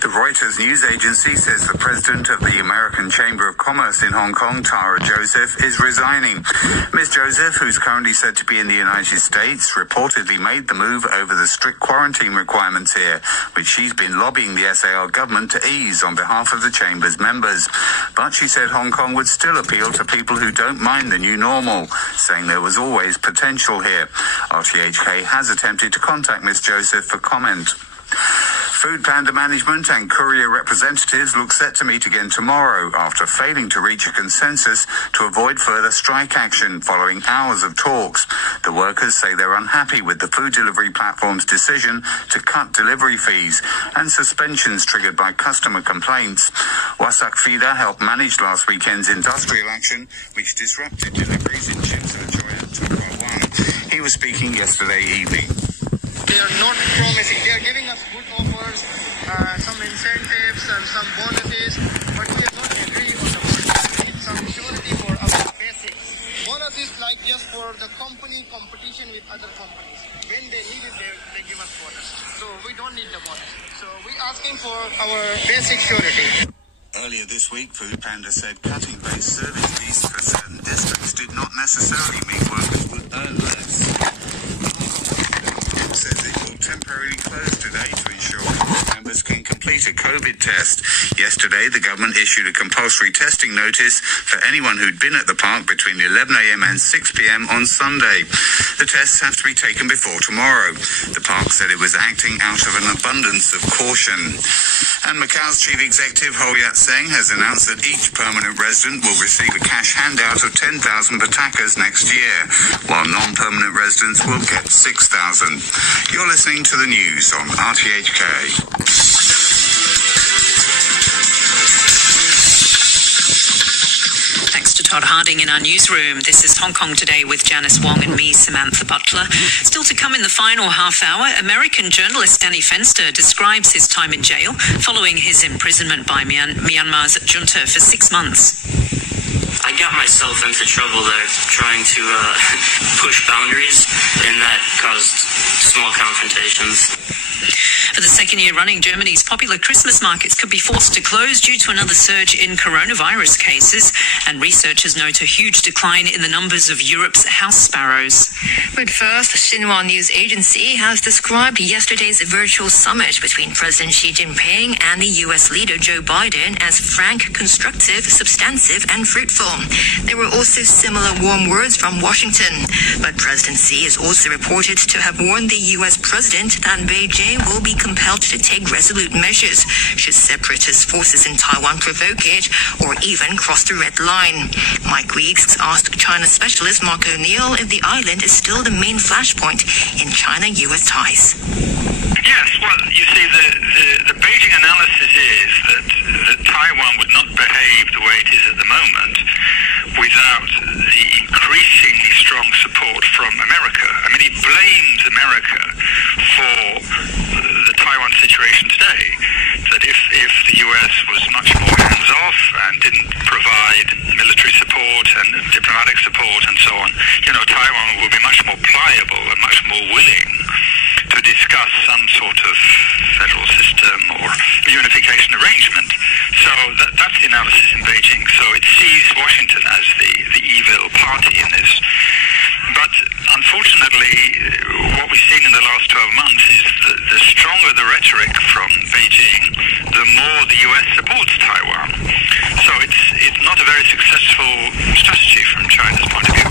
The Reuters news agency says the president of the American Chamber of Commerce in Hong Kong, Tara Joseph, is resigning. Ms. Joseph, who's currently said to be in the United States, reportedly made the move over the strict quarantine requirements here, which she's been lobbying the SAR government to ease on behalf of the Chamber's members. But she said Hong Kong would still appeal to people who don't mind the new normal, saying there was always potential here. RTHK has attempted to contact Ms. Joseph for comment. Food Panda management and courier representatives look set to meet again tomorrow after failing to reach a consensus to avoid further strike action following hours of talks. The workers say they're unhappy with the food delivery platform's decision to cut delivery fees and suspensions triggered by customer complaints. Wasak Fida helped manage last weekend's industrial action, which disrupted deliveries in Xinhua and Taiwan. He was speaking yesterday evening. They are not promising. They are giving us good offers, some incentives and some bonuses, but we are not agreeing on the bonus. We need some surety for our basics. Bonus is like just for the company competition with other companies. When they need it, they give us bonus. So we don't need the bonus. So we're asking for our basic surety. Earlier this week, Food Panda said cutting base service fees for certain districts did not necessarily mean workers would earn less. Says it will temporarily close today to ensure members can complete complete a COVID test. Yesterday, the government issued a compulsory testing notice for anyone who'd been at the park between 11 a.m. and 6 p.m. on Sunday. The tests have to be taken before tomorrow. The park said it was acting out of an abundance of caution. And Macau's chief executive, Ho Yat-seng, has announced that each permanent resident will receive a cash handout of 10,000 batakas next year, while non-permanent residents will get 6,000. You're listening to the news on RTHK. Thanks to Todd Harding in our newsroom. This is Hong Kong Today with Janice Wong and me, Samantha Butler. Still to come in the final half hour, American journalist Danny Fenster describes his time in jail following his imprisonment by Myanmar's junta for 6 months. I got myself into trouble there trying to push boundaries, and that caused small confrontations. For the second year running, Germany's popular Christmas markets could be forced to close due to another surge in coronavirus cases, and researchers note a huge decline in the numbers of Europe's house sparrows. But first, Xinhua news agency has described yesterday's virtual summit between President Xi Jinping and the US leader Joe Biden as frank, constructive, substantive, and fruitful. There were also similar warm words from Washington, but President Xi is also reported to have warned the US president that Beijing will be compelled to take resolute measures should separatist forces in Taiwan provoke it or even cross the red line. Mike Weeks asked China specialist Mark O'Neill if the island is still the main flashpoint in China-US ties. Yes, well, you see, the Beijing analysis is that Taiwan would not behave the way it is at the moment without the increasingly strong support from America. I mean, he blames America for the Taiwan situation today, that if the US was much more hands-off and didn't provide military support and diplomatic support and so on, Taiwan will be much more pliable and much more willing to discuss some sort of federal system or unification arrangement. So that's the analysis in Beijing. So it sees Washington as the evil party in this. But unfortunately, what we've seen in the last 12 months is the stronger the rhetoric from Beijing, the more the US supports Taiwan. So it's not a very successful strategy from China's point of view.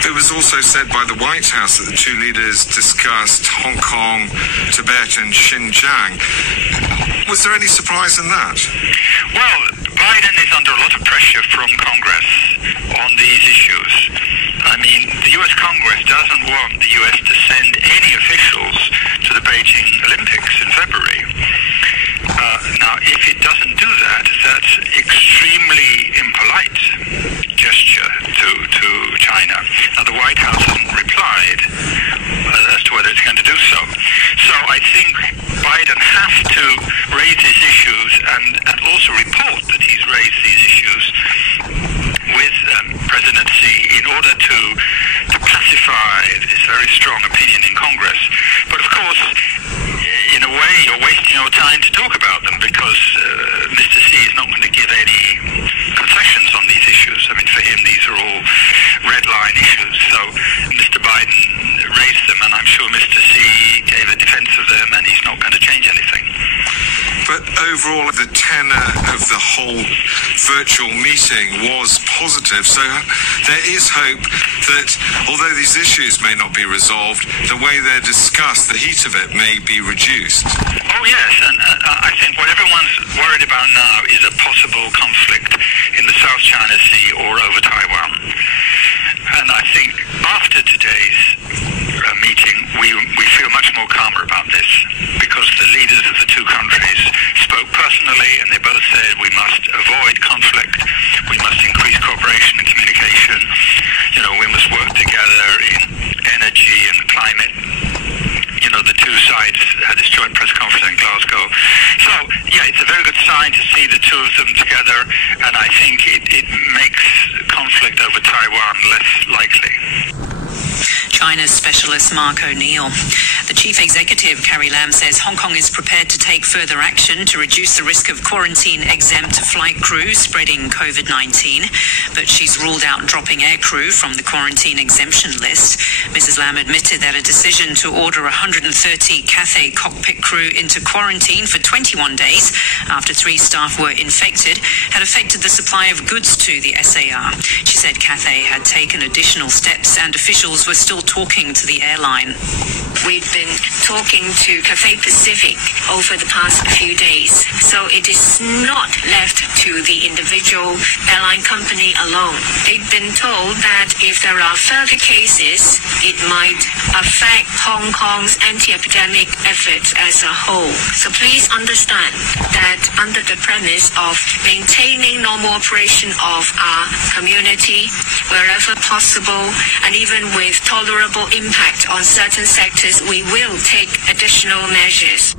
It was also said by the White House that the two leaders discussed Hong Kong, Tibet and Xinjiang. Was there any surprise in that? Well, Biden is under a lot of pressure from Congress on these issues. I mean, the US Congress doesn't want the US to send any officials to the Beijing Olympics in February. Now, if it doesn't do that, that's extremely impolite gesture to China. Now, the White House hasn't replied as to whether it's going to do so. So I think Biden has to raise these issues and also report that he's raised these issues with President Xi in order to pacify this very strong opinion in Congress. But of course, in a way, you're wasting your time to talk about them because Mr. Xi is not going to give any concessions on these issues. I mean, for him, these are all red line issues. So Mr. Biden raised them, and I'm sure Mr. Xi gave a defense of them, and he's not going to change anything. But overall, the tenor of the whole virtual meeting was positive. So there is hope that although these issues may not be resolved, the way they're discussed, the heat of it may be reduced. Oh, yes. And I think what everyone's worried about now is a possible conflict in the South China Sea or over Taiwan. And I think after today's meeting, we feel much more calmer about this because the leaders of the two countries spoke personally and they both said we must avoid conflict, we must increase cooperation and communication, we must work together in energy and climate. The two sides had this joint press conference in Glasgow. So, yeah, it's a very good sign to see the two of them together, and I think it makes conflict over Taiwan less likely. China's specialist Mark O'Neill. The chief executive, Carrie Lam, says Hong Kong is prepared to take further action to reduce the risk of quarantine-exempt flight crew spreading COVID-19, but she's ruled out dropping air crew from the quarantine exemption list. Mrs. Lam admitted that a decision to order 130 Cathay cockpit crew into quarantine for 21 days after 3 staff were infected had affected the supply of goods to the SAR. She said Cathay had taken additional steps and officials were still talking to the airline. We've been talking to Cathay Pacific over the past few days, so it is not left to the individual airline company alone. They've been told that if there are further cases, it might affect Hong Kong's anti-epidemic efforts as a whole. So please understand that under the premise of maintaining normal operation of our community wherever possible, and even with tolerable impact on certain sectors, we will take additional measures.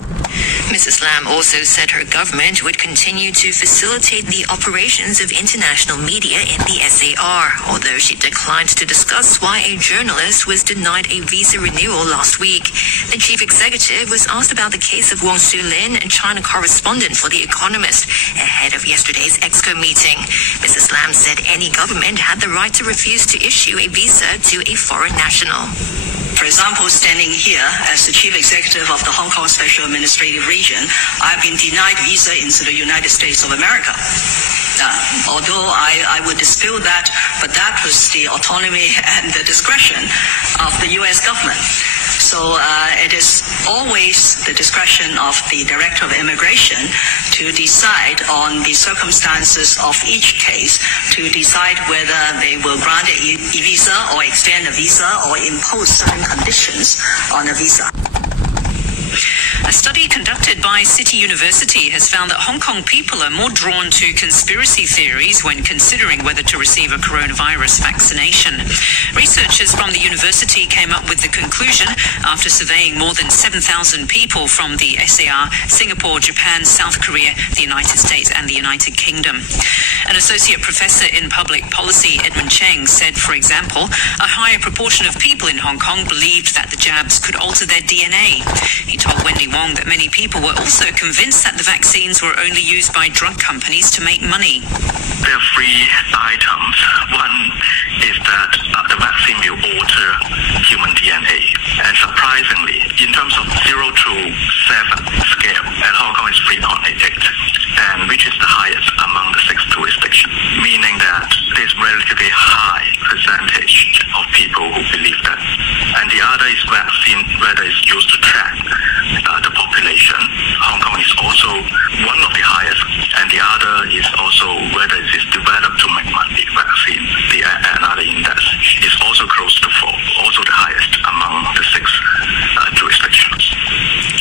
Mrs. Lam also said her government would continue to facilitate the operations of international media in the SAR, although she declined to discuss why a journalist was denied a visa renewal last week. The chief executive was asked about the case of Wang Xulin, a China correspondent for The Economist, ahead of yesterday's EXCO meeting. Mrs. Lam said any government had the right to refuse to issue a visa to a foreign national. For example, standing here as the chief executive of the Hong Kong Special Administrative Region, I've been denied visa into the United States of America. Although I would dispute that, but that was the autonomy and the discretion of the U.S. government. So it is always the discretion of the Director of Immigration to decide on the circumstances of each case, to decide whether they will grant a visa or extend a visa or impose certain conditions on a visa. A study conducted by City University has found that Hong Kong people are more drawn to conspiracy theories when considering whether to receive a coronavirus vaccination. Researchers from the university came up with the conclusion after surveying more than 7,000 people from the SAR, Singapore, Japan, South Korea, the United States and the United Kingdom. An associate professor in public policy, Edmund Cheng, said, for example, a higher proportion of people in Hong Kong believed that the jabs could alter their DNA. He told Wendy Wong that many people were also convinced that the vaccines were only used by drug companies to make money. There are 3 items. One is that the vaccine will alter human DNA. And surprisingly, in terms of 0 to 7 scale, at Hong Kong is 3.88, and which is the highest among the 6 jurisdictions, meaning that there's relatively high percentage of people who believe that. And the other is vaccine, whether it's used to track the population. Hong Kong is also one of the highest, and the other is also whether it is developed to make money vaccine. Another index is also close to 4, also the highest among the 6 jurisdictions.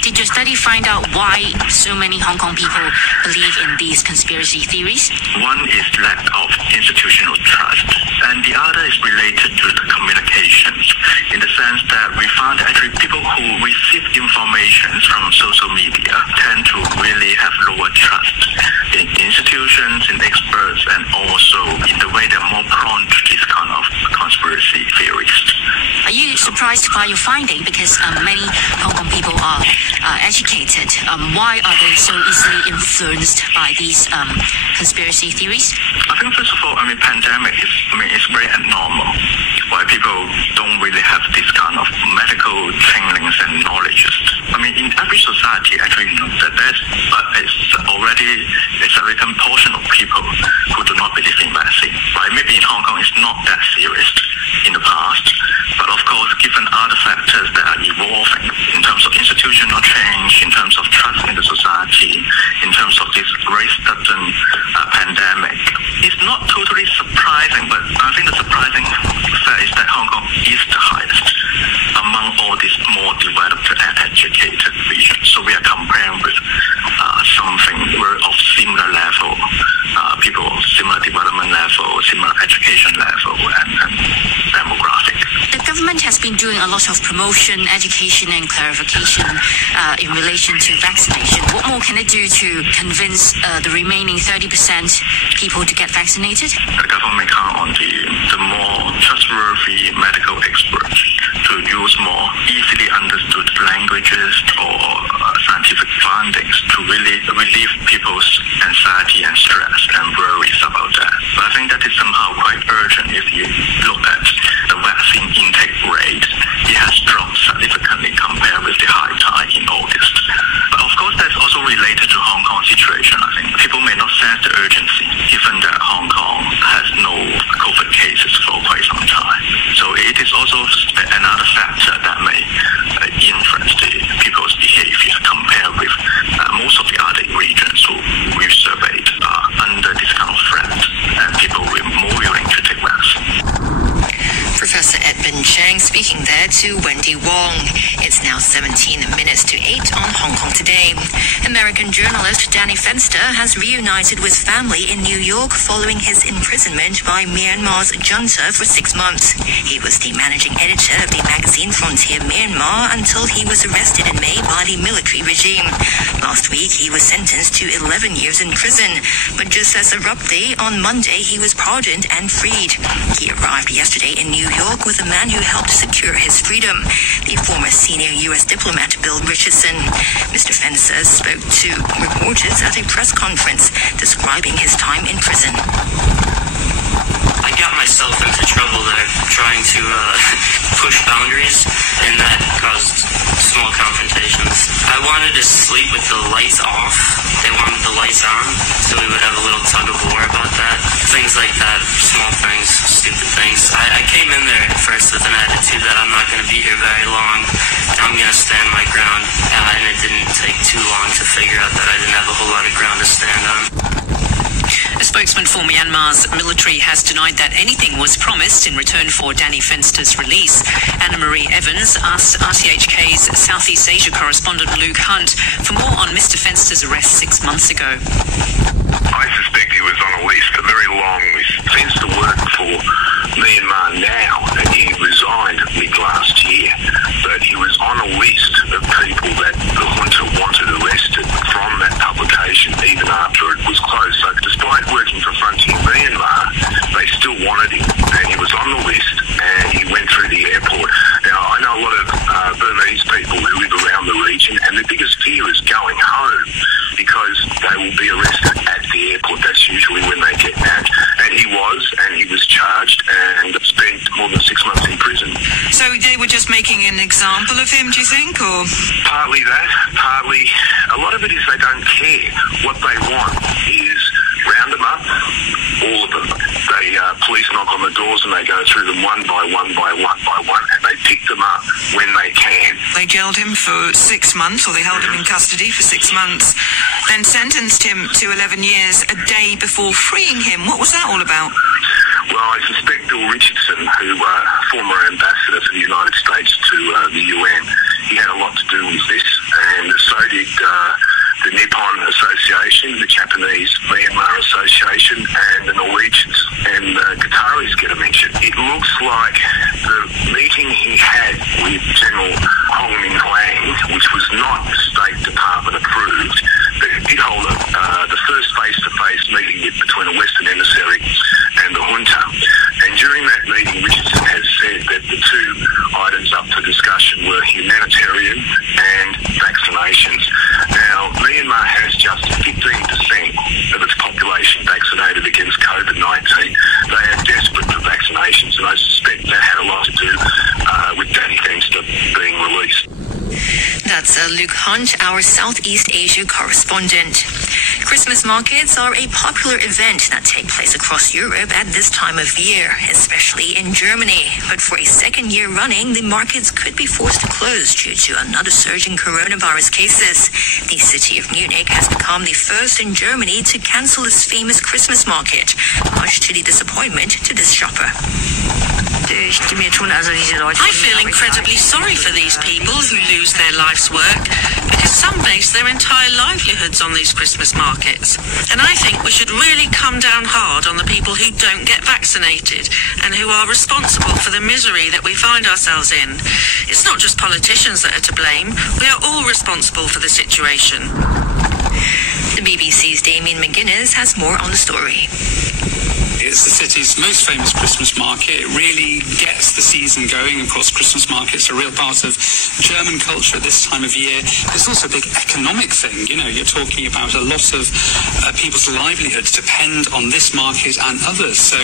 Did your study find out why so many Hong Kong people believe in these conspiracy theories? One is lack of institutional trust, and the other is related to the communications, in the sense that we found that actually people who receive information from social media tend to really have lower trust in institutions, in experts, and also in the way they're more prone to this kind of conspiracy theories. Are you surprised by your finding? Because many Hong Kong people are educated. Why are they so easily influenced by these conspiracy theories? I think first of all, pandemic is very abnormal. Why people don't really have this kind of medical trainings and knowledge. In every society, actually, it's a certain portion of people who do not believe in vaccine. Right? Maybe in Hong Kong, it's not that serious in the past, but of course, given other factors that are evolving in terms of institutional change, in terms of trust in the society, in terms of this very sudden pandemic, it's not totally surprising, but I think the surprising fact is that Hong Kong is the highest among all these more developed and educated regions. So we are lot of promotion, education and clarification in relation to vaccination. What more can it do to convince the remaining 30% people to get vaccinated? The government may count on the more trustworthy medical experts to use more easily understood languages or scientific findings to really relieve people's anxiety and stress and worries about that. But I think that is somehow quite urgent. If you look at the vaccine intake rate, it has dropped significantly compared with the high tide in August. But of course, that's also related to Hong Kong situation. I think people may not sense the urgency, given that Hong Kong has no COVID cases for quite some time. So it is also another factor that may influence the people's behavior compared with most of the other regions who we've surveyed under this kind of threat, and people were more willing to take vaccine. Professor Edmund Chang speaking there to Wendy Wong. It's now 17 minutes to 8 on Hong Kong Today. American journalist Danny Fenster has reunited with family in New York following his imprisonment by Myanmar's junta for 6 months. He was the managing editor of the magazine Frontier Myanmar until he was arrested in May by the military regime. Last week, he was sentenced to 11 years in prison, but just as abruptly, on Monday, he was pardoned and freed. He arrived yesterday in New York with a man who helped secure his freedom, the former senior U.S. diplomat Bill Richardson. Mr. Fenster spoke to reporters at a press conference describing his time in prison. I got myself into trouble there trying to push boundaries, and that caused small confrontations. I wanted to sleep with the lights off. They wanted the lights on, so we would have a little tug of war about that. Things like that, small things, stupid things. I came in there at first with an attitude that I'm not going to be here very long. I'm going to stand my ground, and it didn't take too long to figure out that I didn't have a whole lot of ground to stand on. A spokesman for Myanmar's military has denied that anything was promised in return for Danny Fenster's release. Anna Marie Evans asked RTHK's Southeast Asia correspondent Luke Hunt for more on Mr. Fenster's arrest 6 months ago. I suspect he was on a list, a very long list. Seems to work for Myanmar now, and he resigned mid last year. But he was on a list of people that the junta wanted arrested from that publication, even after it was closed. So despite working for Frontier Myanmar, they still wanted him, and he was on the list, and he went through the airport. Now, I know a lot of Burmese people who live around the region, and their biggest fear is going home because they will be arrested at the airport. That's usually when they get back. And he was charged and spent more than 6 months in prison. So they were just making an example of him, do you think, or? Partly that, partly, a lot of it is they don't care. What they want is round them up, all of them. Police knock on the doors and they go through them one by one by one by one, and they pick them up when they can. They jailed him for 6 months, or they held him in custody for 6 months, then sentenced him to 11 years a day before freeing him. What was that all about? Well, I suspect Bill Richardson, who former ambassador for the United States to the UN, he had a lot to do with this, and so did the Nippon Association, the Japanese Myanmar Association, and the Norwegians, and the Qataris get a mention. It looks like the meeting he had with General Hong Min Hwang, which was not State Department approved, but it did hold the first face-to-face meeting between a Western emissary and the junta. And during that meeting, Richardson has said that the two items up for discussion were humanitarian and vaccinations. Now, Myanmar has just 15% of its population vaccinated against COVID-19. They are desperate for vaccinations, and I suspect that had a lot to do with Danny Fenster being released. That's Luke Hunt, our Southeast Asia correspondent. Christmas markets are a popular event that take place across Europe at this time of year, especially in Germany. But for a second year running, the markets could be forced to close due to another surge in coronavirus cases. The city of Munich has become the first in Germany to cancel its famous Christmas market, much to the disappointment to this shopper. I feel incredibly sorry for these people who lose their life's work, because some days base their entire livelihoods on these Christmas markets. And I think we should really come down hard on the people who don't get vaccinated and who are responsible for the misery that we find ourselves in. It's not just politicians that are to blame. We are all responsible for the situation. The BBC's Damien McGuinness has more on the story. It's the city's most famous Christmas market. It really gets the season going. Of course, Christmas markets are a real part of German culture at this time of year. It's also a big economic thing. You know, you're talking about a lot of people's livelihoods depend on this market and others. So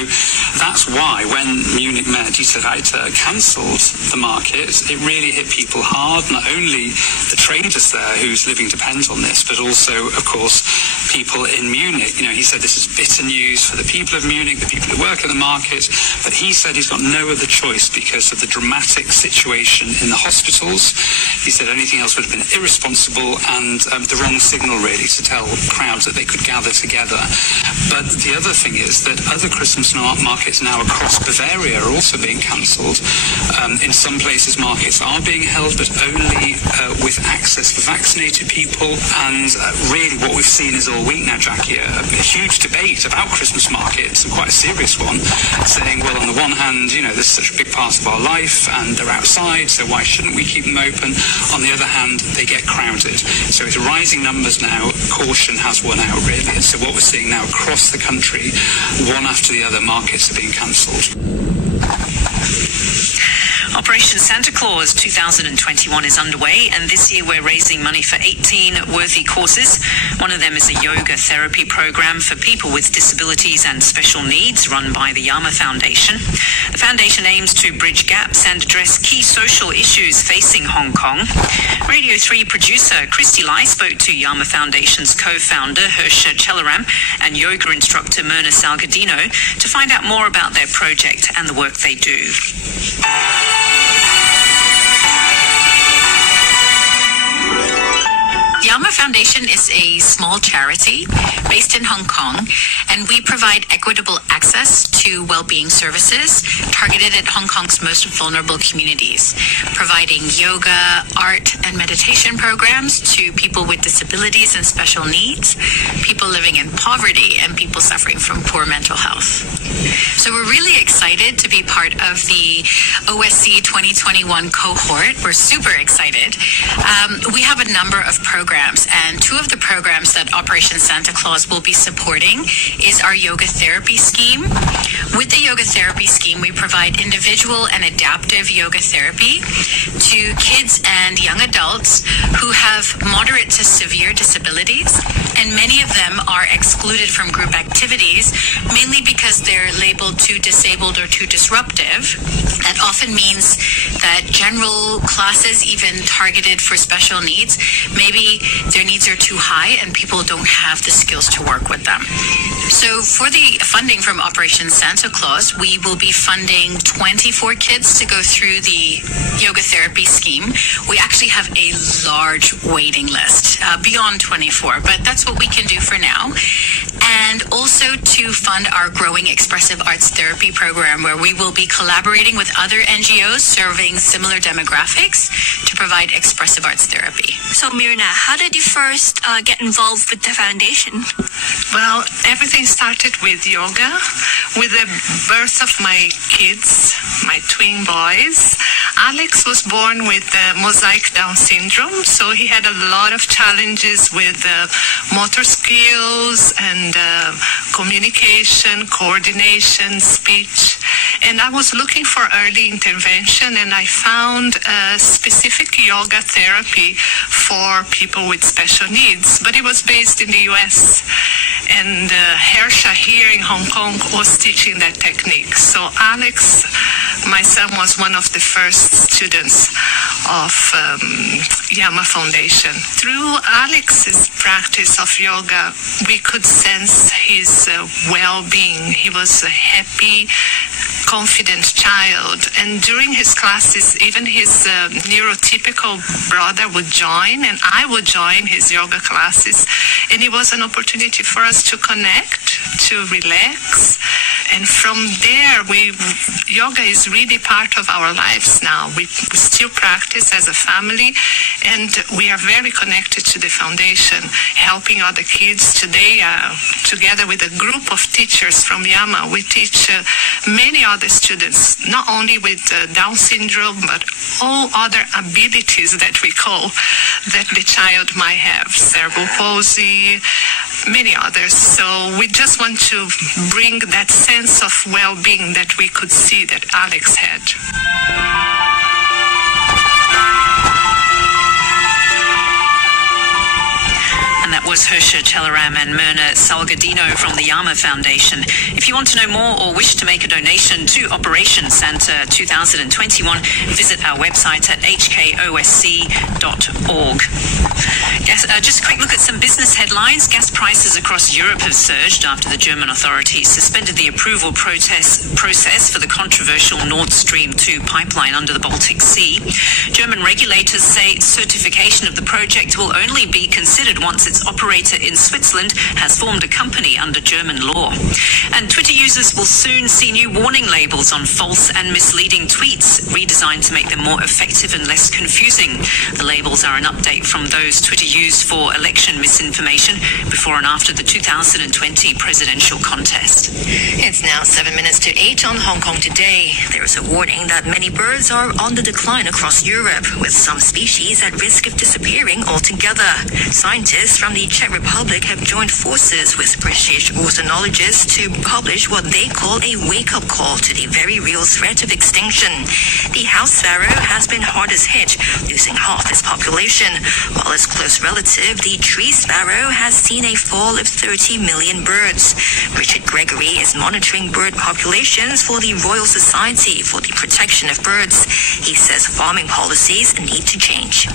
that's why when Munich Mayor Dieter Reiter cancelled the market, it really hit people hard. Not only the traders there whose living depends on this, but also, of course, people in Munich. You know, he said this is bitter news for the people of Munich, the people who work in the market, but he said he's got no other choice because of the dramatic situation in the hospitals. He said anything else would have been irresponsible and the wrong signal, really, to tell crowds that they could gather together. But the other thing is that other Christmas markets now across Bavaria are also being cancelled. In some places, markets are being held, but only with access for vaccinated people. And really what we've seen is all week now, Jackie, a huge debate about Christmas markets, and quite a serious one, saying, well, on the one hand, you know, this is such a big part of our life and they're outside, so why shouldn't we keep them open? On the other hand, they get crowded. So it's rising numbers now. Caution has won out, really. And so what we're seeing now across the country, one after the other, markets are being cancelled. Operation Santa Claus 2021 is underway, and this year we're raising money for 18 worthy causes. One of them is a yoga therapy program for people with disabilities and special needs run by the Yama Foundation. The foundation aims to bridge gaps and address key social issues facing Hong Kong. Radio 3 producer Christy Lai spoke to Yama Foundation's co-founder Hersha Chelaram and yoga instructor Myrna Salgadino to find out more about their project and the work they do. Yama Foundation is a small charity based in Hong Kong, and we provide equitable access to well-being services targeted at Hong Kong's most vulnerable communities, providing yoga, art, and meditation programs to people with disabilities and special needs, people living in poverty, and people suffering from poor mental health. So we're really excited to be part of the OSC 2021 cohort. We're super excited. We have a number of programs, and two of the programs that Operation Santa Claus will be supporting is our yoga therapy scheme. With the yoga therapy scheme, we provide individual and adaptive yoga therapy to kids and young adults who have moderate to severe disabilities, and many of them are excluded from group activities, mainly because they're labeled too disabled or too disruptive. That often means that general classes, even targeted for special needs, maybe their needs are too high and people don't have the skills to work with them. So for the funding from Operation Santa Claus, we will be funding 24 kids to go through the yoga therapy scheme. We actually have a large waiting list, beyond 24, but that's what we can do for now. And also to fund our growing expressive arts therapy program, where we will be collaborating with other NGOs serving similar demographics to provide expressive arts therapy. So Myrna, how did you first get involved with the foundation? Well, everything started with yoga. With the birth of my kids, my twin boys, Alex was born with mosaic Down syndrome, so he had a lot of challenges with motor skills and communication, coordination, speech. And I was looking for early intervention, and I found a specific yoga therapy for people with special needs, but it was based in the US. And Hersha here in Hong Kong was teaching that technique. So Alex, my son, was one of the first students of Yama Foundation. Through Alex's practice of yoga, we could sense his well-being. He was a happy, confident child. And during his classes, even his neurotypical brother would join, and I would join his yoga classes. And it was an opportunity for us to connect, to relax, And from there, yoga is really part of our lives now. We still practice as a family, and we are very connected to the foundation, helping other kids. Today, together with a group of teachers from Yama, we teach many other students, not only with Down syndrome, but all other abilities that we call that the child might have, cerebral palsy, many others. So we just want to bring that sense of well-being that we could see that Alex had. And that was Hersha Chelaram and Myrna Salgadino from the Yama Foundation. If you want to know more or wish to make a donation to Operation Santa 2021, visit our website at hkosc.org. Just a quick look at some business headlines. Gas prices across Europe have surged after the German authorities suspended the approval process for the controversial Nord Stream 2 pipeline under the Baltic Sea. German regulators say certification of the project will only be considered once its operator in Switzerland has formed a company under German law. And Twitter users will soon see new warning labels on false and misleading tweets, redesigned to make them more effective and less confusing. The labels are an update from those Twitter used for election misinformation before and after the 2020 presidential contest. It's now 7 minutes to 8 on Hong Kong today. There is a warning that many birds are on the decline across Europe, with some species at risk of disappearing altogether. Scientists from the Czech Republic have joined forces with British ornithologists to publish what they call a wake-up call to the very real threat of extinction. The house sparrow has been hardest hit, losing half its population, while its close relative, the tree sparrow, has seen a fall of 30 million birds. Richard Gregory is monitoring bird populations for the Royal Society for the Protection of Birds. He says farming policies need to change.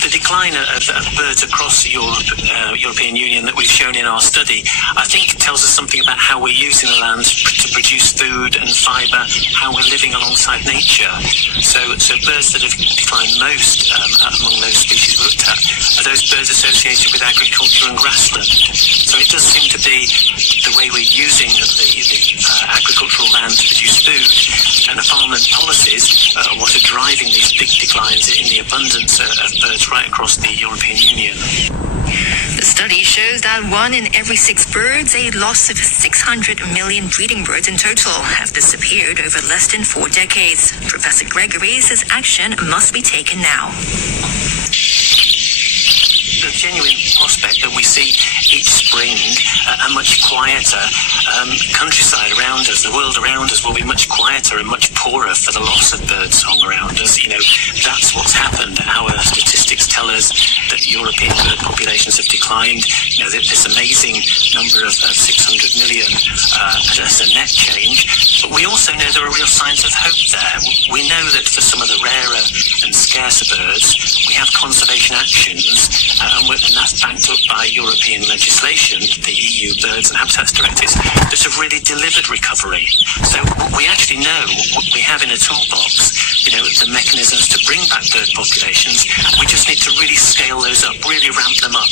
The decline of birds across the European Union that we've shown in our study, I think tells us something about how we're using the land to produce food and fibre, how we're living alongside nature. So birds that have declined most among those species we looked at are those birds associated with agriculture and grassland. So it does seem to be the way we're using the agricultural land to produce food, and the farmland policies what are driving these big declines in the abundance of birds right across the European Union. The study shows that 1 in every 6 birds, a loss of 600 million breeding birds in total, have disappeared over less than 4 decades. Professor Gregory says action must be taken now. The genuine prospect that we see each spring a much quieter countryside around us, the world around us will be much quieter and much poorer for the loss of birdsong around us. That's what's happened. Our statistics tell us that European bird populations have declined. This amazing number of 600 million as a net change. But we also know there are real signs of hope there. We know that for some of the rarer and scarcer birds, we have conservation actions, and that's backed up by European legislation, the EU Birds and Habitats Directives, that have really delivered recovery. So we actually know what we have in a toolbox, the mechanisms to bring back bird populations. We just need to really scale those up, really ramp them up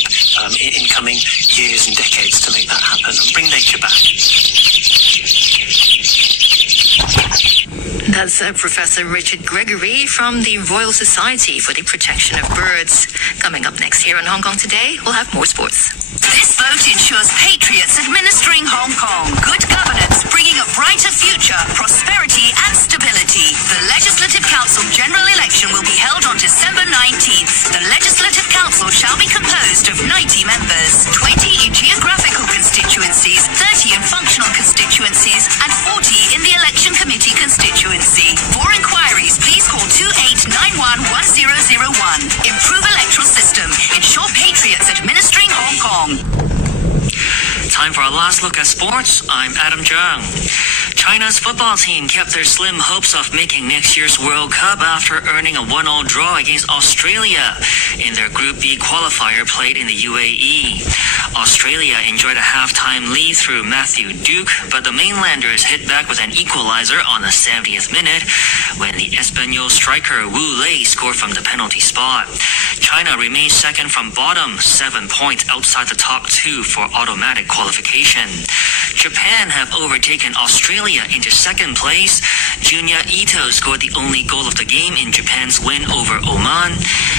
in coming years and decades to make that happen and bring nature back. That's Professor Richard Gregory from the Royal Society for the Protection of Birds. Coming up next here on Hong Kong Today, we'll have more sports. This vote ensures patriots administering Hong Kong good governance, bringing a brighter future, prosperity and stability. The Legislative Council general election will be held on December 19th. The Legislative Council shall be composed of 90 members, 20 in geographical constituencies, 30 in functional constituencies, and 40 in the Election Committee constituency. For inquiries, please call 28911001. Improve electoral system. Ensure patriots administering Hong Kong. Time for our last look at sports. I'm Adam Zhang. China's football team kept their slim hopes of making next year's World Cup after earning a 1-1 draw against Australia in their Group B qualifier played in the UAE. Australia enjoyed a halftime lead through Matthew Duke, but the mainlanders hit back with an equalizer on the 70th minute when the Espanyol striker Wu Lei scored from the penalty spot. China remains second from bottom, 7 points outside the top 2 for automatic qualification. Japan have overtaken Australia into second place. Junya Ito scored the only goal of the game in Japan's win over Oman.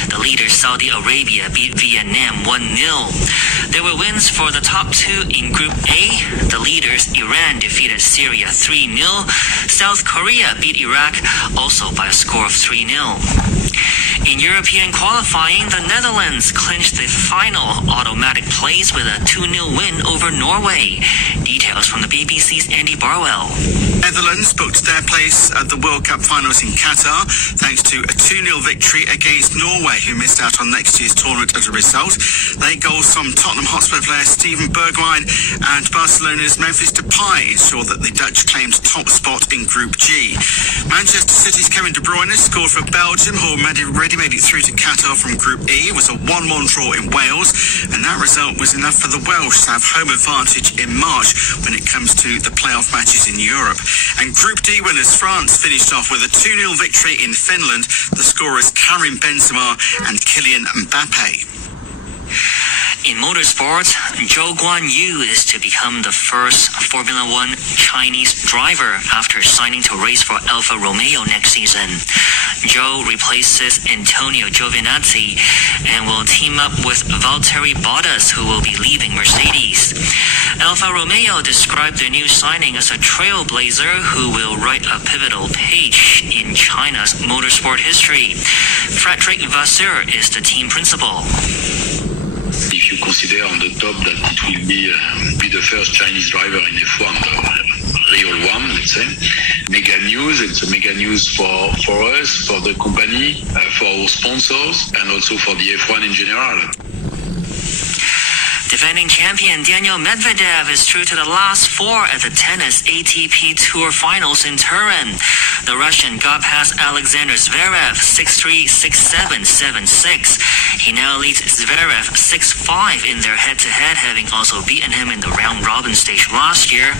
The leader Saudi Arabia beat Vietnam 1-0. There were wins for the top 2 in Group A. The leaders Iran defeated Syria 3-0. South Korea beat Iraq also by a score of 3-0. In European qualifying, the Netherlands clinched the final automatic place with a 2-0 win over Norway. Details from the BBC's Andy Barwell. Netherlands booked their place at the World Cup finals in Qatar thanks to a 2-0 victory against Norway, who missed out on next year's tournament as a result. Late goals from Tottenham Hotspur player Steven Bergwijn and Barcelona's Memphis Depay ensured that the Dutch claimed top spot in Group G. Manchester City's Kevin De Bruyne scored for Belgium, who already made it through to Qatar from Group E. It was a 1-1 draw in Wales, and that result was enough for the Welsh to have home advantage in March when it comes to the playoff matches in Europe. And Group D winners France finished off with a 2-0 victory in Finland. The scorers Karim Benzema and Kylian Mbappe. In motorsports, Zhou Guanyu is to become the first Formula One Chinese driver after signing to race for Alfa Romeo next season. Zhou replaces Antonio Giovinazzi and will team up with Valtteri Bottas, who will be leaving Mercedes. Alfa Romeo described their new signing as a trailblazer who will write a pivotal page in China's motorsport history. Frederick Vasseur is the team principal. If you consider on the top that it will be the first Chinese driver in F1, real one, let's say, mega news. It's a mega news for us, for the company, for our sponsors, and also for the F1 in general. Defending champion Daniel Medvedev is through to the last 4 at the tennis ATP Tour Finals in Turin. The Russian got past Alexander Zverev 6-3, 6-7, 7-6. He now leads Zverev 6-5 in their head-to-head, having also beaten him in the round-robin stage last year.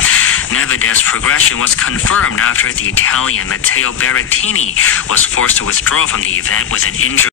Medvedev's progression was confirmed after the Italian Matteo Berrettini was forced to withdraw from the event with an injury.